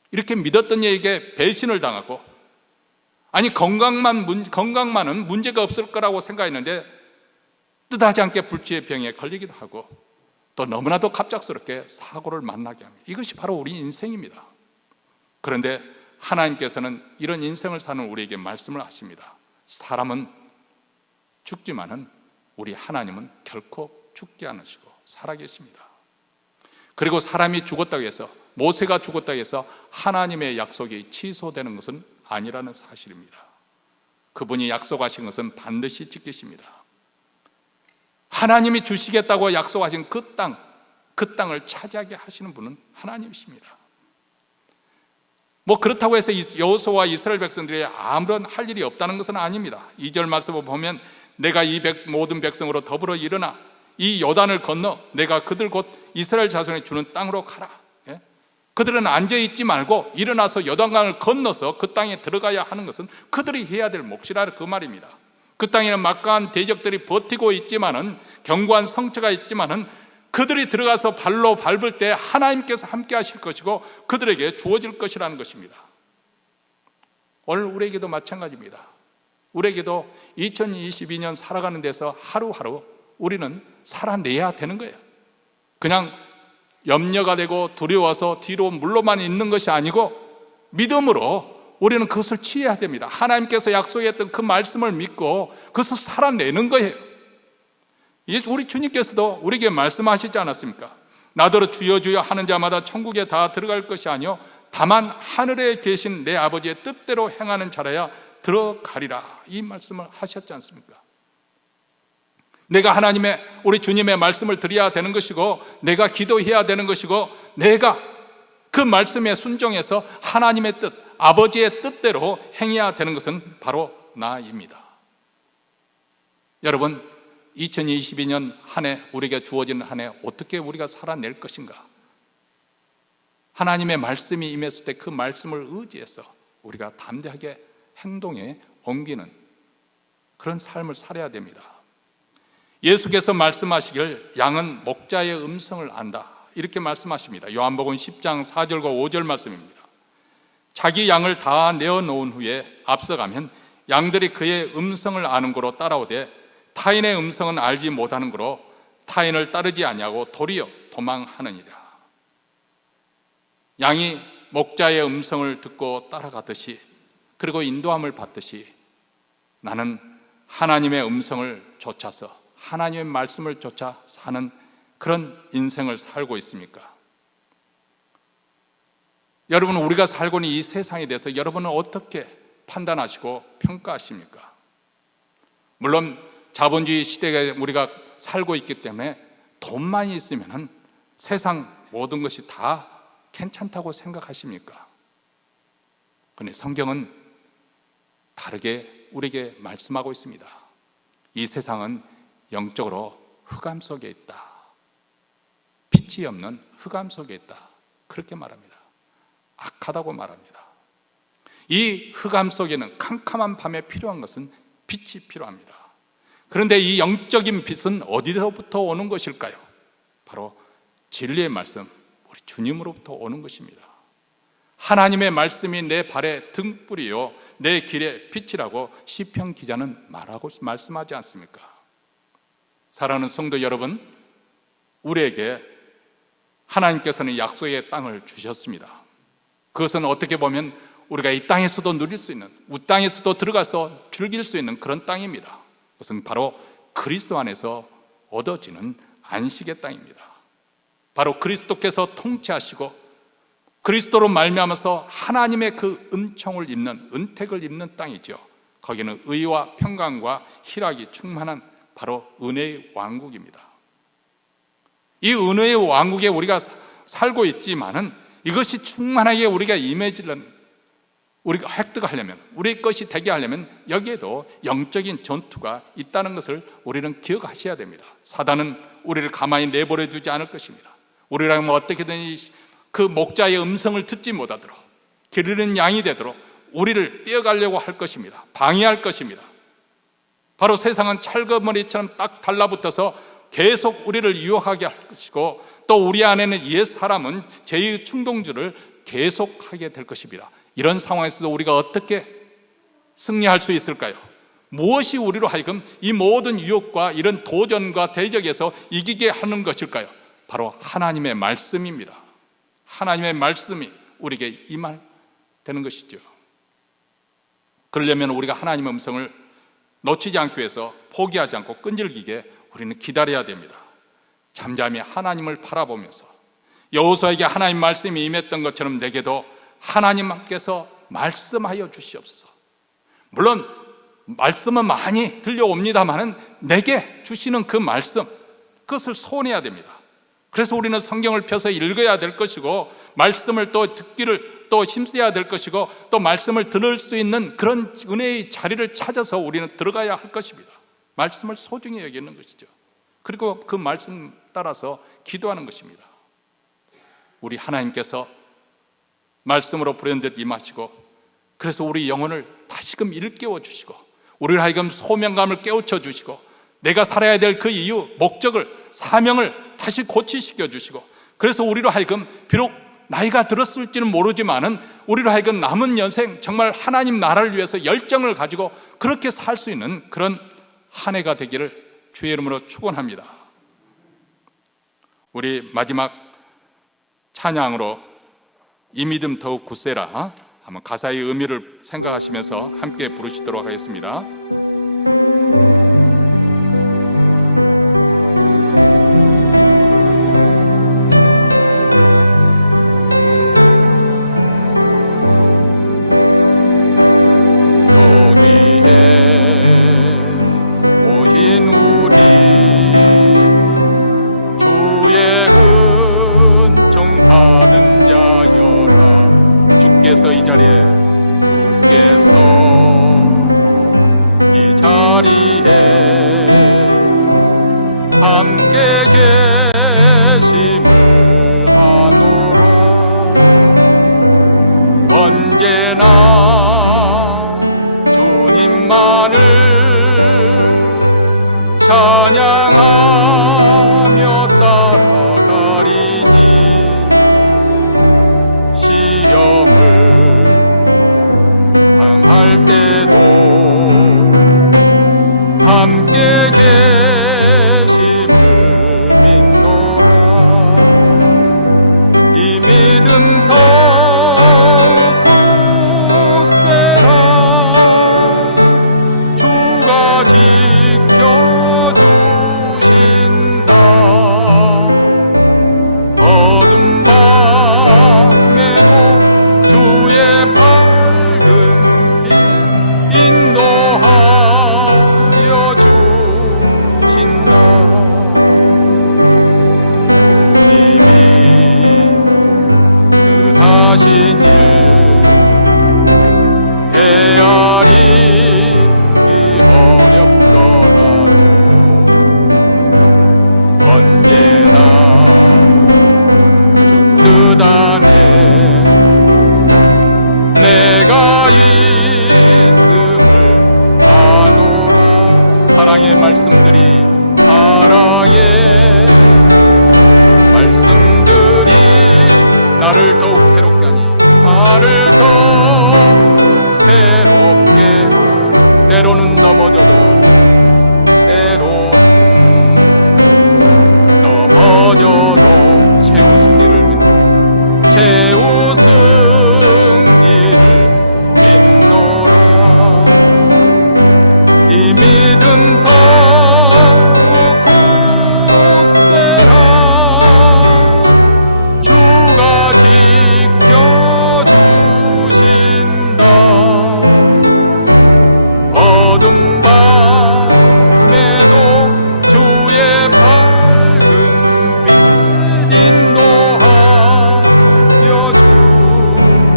이렇게 믿었던 이에게 배신을 당하고, 아니 건강만은 문제가 없을 거라고 생각했는데 뜻하지 않게 불치의 병에 걸리기도 하고 또 너무나도 갑작스럽게 사고를 만나게 합니다. 이것이 바로 우리 인생입니다. 그런데 하나님께서는 이런 인생을 사는 우리에게 말씀을 하십니다. 사람은 죽지만은 우리 하나님은 결코 죽지 않으시고 살아계십니다. 그리고 사람이 죽었다고 해서, 모세가 죽었다고 해서 하나님의 약속이 취소되는 것은 아니라는 사실입니다. 그분이 약속하신 것은 반드시 지키십니다. 하나님이 주시겠다고 약속하신 그 땅을 차지하게 하시는 분은 하나님이십니다. 그렇다고 해서 여호수아와 이스라엘 백성들이 아무런 할 일이 없다는 것은 아닙니다. 2절 말씀을 보면 내가 이 모든 백성으로 더불어 일어나 이 요단을 건너 내가 그들 곧 이스라엘 자손에 주는 땅으로 가라. 그들은 앉아있지 말고 일어나서 요단강을 건너서 그 땅에 들어가야 하는 것은 그들이 해야 될 몫이라 그 말입니다. 그 땅에는 막강한 대적들이 버티고 있지만은, 견고한 성처가 있지만은 그들이 들어가서 발로 밟을 때 하나님께서 함께 하실 것이고 그들에게 주어질 것이라는 것입니다. 오늘 우리에게도 마찬가지입니다. 우리에게도 2022년 살아가는 데서 하루하루 우리는 살아내야 되는 거예요. 그냥 염려가 되고 두려워서 뒤로 물러만 있는 것이 아니고 믿음으로 우리는 그것을 취해야 됩니다. 하나님께서 약속했던 그 말씀을 믿고 그것을 살아내는 거예요. 우리 주님께서도 우리에게 말씀하시지 않았습니까? 나더러 주여 주여 하는 자마다 천국에 다 들어갈 것이 아니요 다만 하늘에 계신 내 아버지의 뜻대로 행하는 자라야 들어가리라, 이 말씀을 하셨지 않습니까? 내가 우리 주님의 말씀을 드려야 되는 것이고, 내가 기도해야 되는 것이고, 내가 그 말씀에 순종해서 하나님의 뜻, 아버지의 뜻대로 행해야 되는 것은 바로 나입니다. 여러분, 2022년 한 해, 우리에게 주어진 한 해 어떻게 우리가 살아낼 것인가? 하나님의 말씀이 임했을 때 그 말씀을 의지해서 우리가 담대하게 행동에 옮기는 그런 삶을 살아야 됩니다. 예수께서 말씀하시길 양은 목자의 음성을 안다, 이렇게 말씀하십니다. 요한복음 10장 4절과 5절 말씀입니다. 자기 양을 다 내어놓은 후에 앞서가면 양들이 그의 음성을 아는 거로 따라오되 타인의 음성은 알지 못하는 거로 타인을 따르지 아니하고 도리어 도망하느니라. 양이 목자의 음성을 듣고 따라가듯이, 그리고 인도함을 받듯이 나는 하나님의 음성을 쫓아서 하나님의 말씀을 쫓아 사는 그런 인생을 살고 있습니까? 여러분, 우리가 살고 있는 이 세상에 대해서 여러분은 어떻게 판단하시고 평가하십니까? 물론 자본주의 시대에 우리가 살고 있기 때문에 돈만 있으면 세상 모든 것이 다 괜찮다고 생각하십니까? 그런데 성경은 다르게 우리에게 말씀하고 있습니다. 이 세상은 영적으로 흑암 속에 있다, 빛이 없는 흑암 속에 있다, 그렇게 말합니다. 악하다고 말합니다. 이 흑암 속에는 캄캄한 밤에 필요한 것은 빛이 필요합니다. 그런데 이 영적인 빛은 어디서부터 오는 것일까요? 바로 진리의 말씀, 우리 주님으로부터 오는 것입니다. 하나님의 말씀이 내 발의 등불이요 내 길의 빛이라고 시편 기자는 말씀하지 않습니까? 사랑하는 성도 여러분, 우리에게 하나님께서는 약속의 땅을 주셨습니다. 그것은 어떻게 보면 우리가 이 땅에서도 누릴 수 있는, 우 땅에서도 들어가서 즐길 수 있는 그런 땅입니다. 그것은 바로 그리스도 안에서 얻어지는 안식의 땅입니다. 바로 그리스도께서 통치하시고 그리스도로 말미암아서 하나님의 그 은총을 입는, 은택을 입는 땅이죠. 거기는 의와 평강과 희락이 충만한 바로 은혜의 왕국입니다. 이 은혜의 왕국에 우리가 살고 있지만은 이것이 충만하게 우리가 우리가 획득하려면, 우리 것이 되게 하려면 여기에도 영적인 전투가 있다는 것을 우리는 기억하셔야 됩니다. 사단은 우리를 가만히 내버려 두지 않을 것입니다. 우리라면 어떻게든 그 목자의 음성을 듣지 못하도록, 기르는 양이 되도록 우리를 떼어가려고 할 것입니다. 방해할 것입니다. 바로 세상은 찰거머리처럼 딱 달라붙어서 계속 우리를 유혹하게 할 것이고, 또 우리 안에는 옛 사람은 죄의 충동들을 계속하게 될 것입니다. 이런 상황에서도 우리가 어떻게 승리할 수 있을까요? 무엇이 우리로 하여금 이 모든 유혹과 이런 도전과 대적에서 이기게 하는 것일까요? 바로 하나님의 말씀입니다. 하나님의 말씀이 우리에게 임하는 것이죠. 그러려면 우리가 하나님의 음성을 놓치지 않기 위해서 포기하지 않고 끈질기게 우리는 기다려야 됩니다. 잠잠히 하나님을 바라보면서 여호수아에게 하나님 말씀이 임했던 것처럼 내게도 하나님께서 말씀하여 주시옵소서. 물론 말씀은 많이 들려옵니다마는 내게 주시는 그 말씀, 그것을 소원해야 됩니다. 그래서 우리는 성경을 펴서 읽어야 될 것이고, 말씀을 또 듣기를 또 힘써야 될 것이고, 또 말씀을 들을 수 있는 그런 은혜의 자리를 찾아서 우리는 들어가야 할 것입니다. 말씀을 소중히 여기는 것이죠. 그리고 그 말씀 따라서 기도하는 것입니다. 우리 하나님께서 말씀으로 불현듯 임하시고, 그래서 우리 영혼을 다시금 일깨워 주시고, 우리를 하여금 소명감을 깨우쳐 주시고, 내가 살아야 될 그 이유, 목적을, 사명을 다시 고치시켜 주시고, 그래서 우리로 하여금 비록 나이가 들었을지는 모르지만은 우리로 하여금 남은 여생 정말 하나님 나라를 위해서 열정을 가지고 그렇게 살 수 있는 그런 한 해가 되기를 주의 이름으로 축원합니다. 우리 마지막 찬양으로 이 믿음 더욱 굳세라, 한번 가사의 의미를 생각하시면서 함께 부르시도록 하겠습니다. 주께서 이 자리에 함께 계심을 아노라. 언제나 주님만을 찬양하며 따라가리니 시험을 당할 때도 함께 계심을 믿노라. 이 믿음 더욱 굳세라. 주가 지켜주신다. 어둠 밤에도 주의 밝은 빛 인도하여 주신다. 주님이 뜻하신 일 헤아리 어렵더라도 언제나 주 뜻 안에 내가 있음을 아노라. 사랑의 말씀들이 나를 더욱 새롭게 하니 나를 더 새롭게 하니 때로는 넘어져도 때로는 넘어져도 최후 승리를 믿노라. 최후 승리를 믿노라. 이 믿음 더욱 굳세라. 주가 지켜주신다. 어둠 밤에도 주의 밝은 빛 인도하여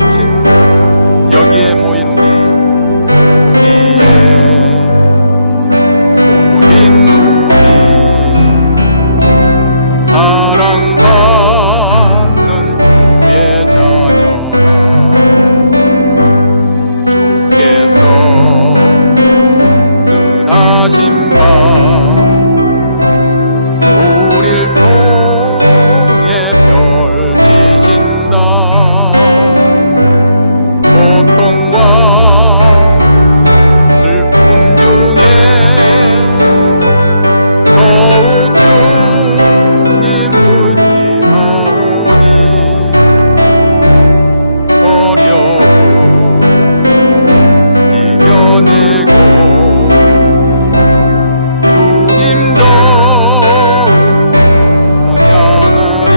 주신다. 여기에 모인 우리 사랑받는 주의 자녀라. 주께서 뜻하신 바 우릴 통해 펼치신다. 고통과 슬픔 중에 더욱 주님 의지하오니 어려움 이겨내고 주님 더욱 찬양하리.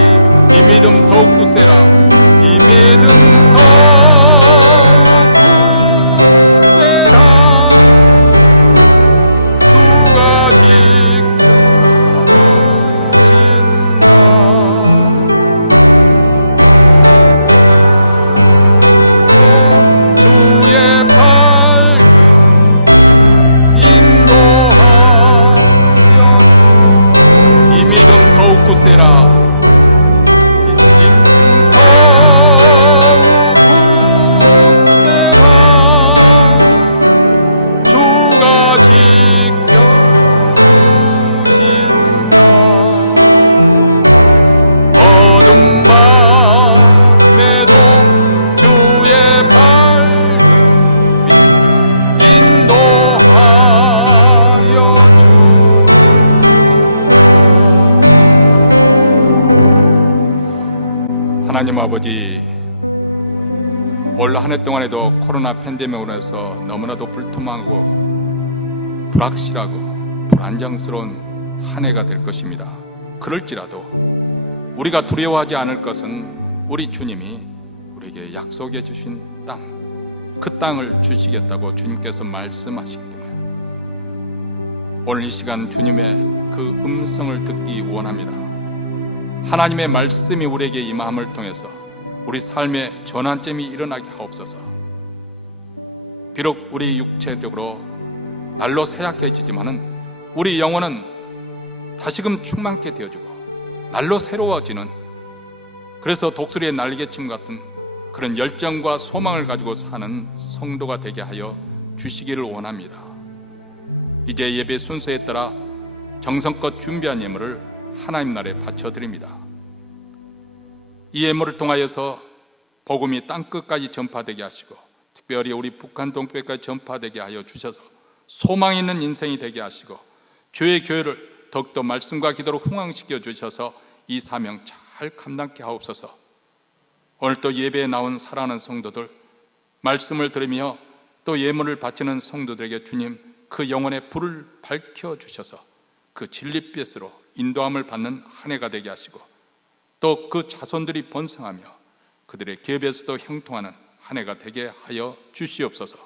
이 믿음 더욱 굳세라. 이 믿음 더욱 굳세라. 더욱 굳세라. 더욱 굳세라. 주가 지켜주신다. 어둠 밤에도 주의 밝은 빛 인도하여 주옵소서. 하나님 아버지, 올 한 해 동안에도 코로나 팬데믹으로 해서 너무나도 불투명하고 불확실하고 불안정스러운 한 해가 될 것입니다. 그럴지라도 우리가 두려워하지 않을 것은 우리 주님이 우리에게 약속해 주신 땅, 그 땅을 주시겠다고 주님께서 말씀하시기 때문에 오늘 이 시간 주님의 그 음성을 듣기 원합니다. 하나님의 말씀이 우리에게 임함을 통해서 우리 삶의 전환점이 일어나게 하옵소서. 비록 우리 육체적으로 날로 쇠약해지지만은 우리 영혼은 다시금 충만케 되어주고 날로 새로워지는, 그래서 독수리의 날개침 같은 그런 열정과 소망을 가지고 사는 성도가 되게 하여 주시기를 원합니다. 이제 예배 순서에 따라 정성껏 준비한 예물을 하나님 나라에 바쳐드립니다. 이 예물을 통하여서 복음이 땅끝까지 전파되게 하시고 특별히 우리 북한 동쪽까지 전파되게 하여 주셔서 소망 있는 인생이 되게 하시고 주의 교회를 더욱더 말씀과 기도로 흥왕시켜 주셔서 이 사명 잘 감당케 하옵소서. 오늘 또 예배에 나온 사랑하는 성도들, 말씀을 들으며 또 예물을 바치는 성도들에게 주님 그 영혼의 불을 밝혀 주셔서 그 진리빛으로 인도함을 받는 한 해가 되게 하시고 또 그 자손들이 번성하며 그들의 기업에서도 형통하는 한 해가 되게 하여 주시옵소서.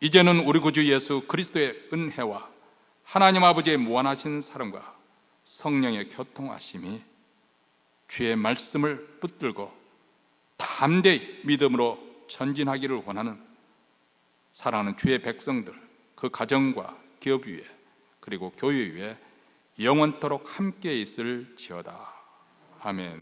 이제는 우리 구주 예수 그리스도의 은혜와 하나님 아버지의 무한하신 사랑과 성령의 교통하심이 주의 말씀을 붙들고 담대히 믿음으로 전진하기를 원하는 사랑하는 주의 백성들, 그 가정과 기업 위에 그리고 교회 위에 영원토록 함께 있을지어다. 아멘.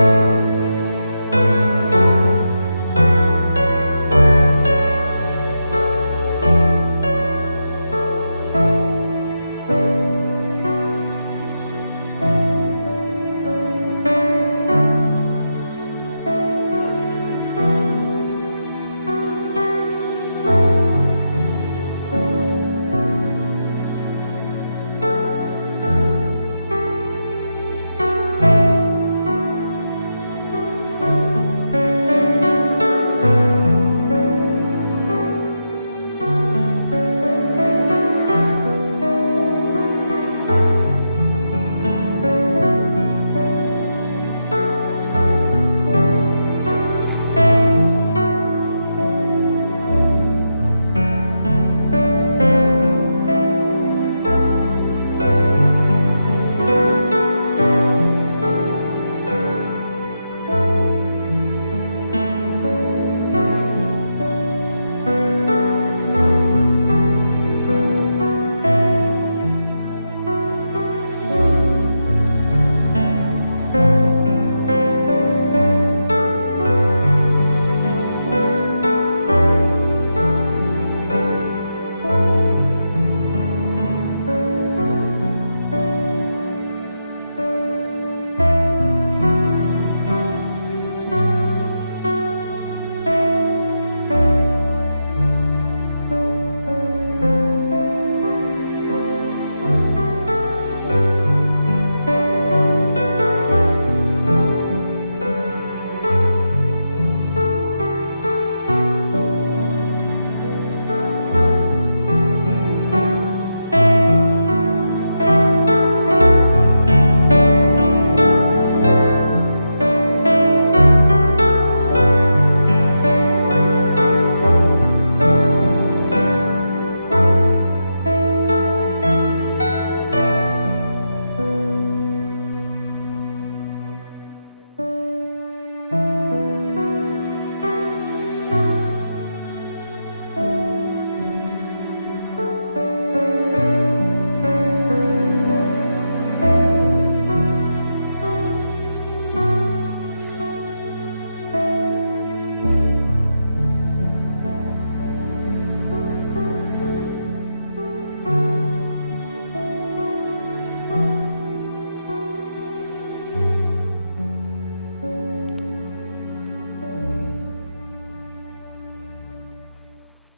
기도합니다.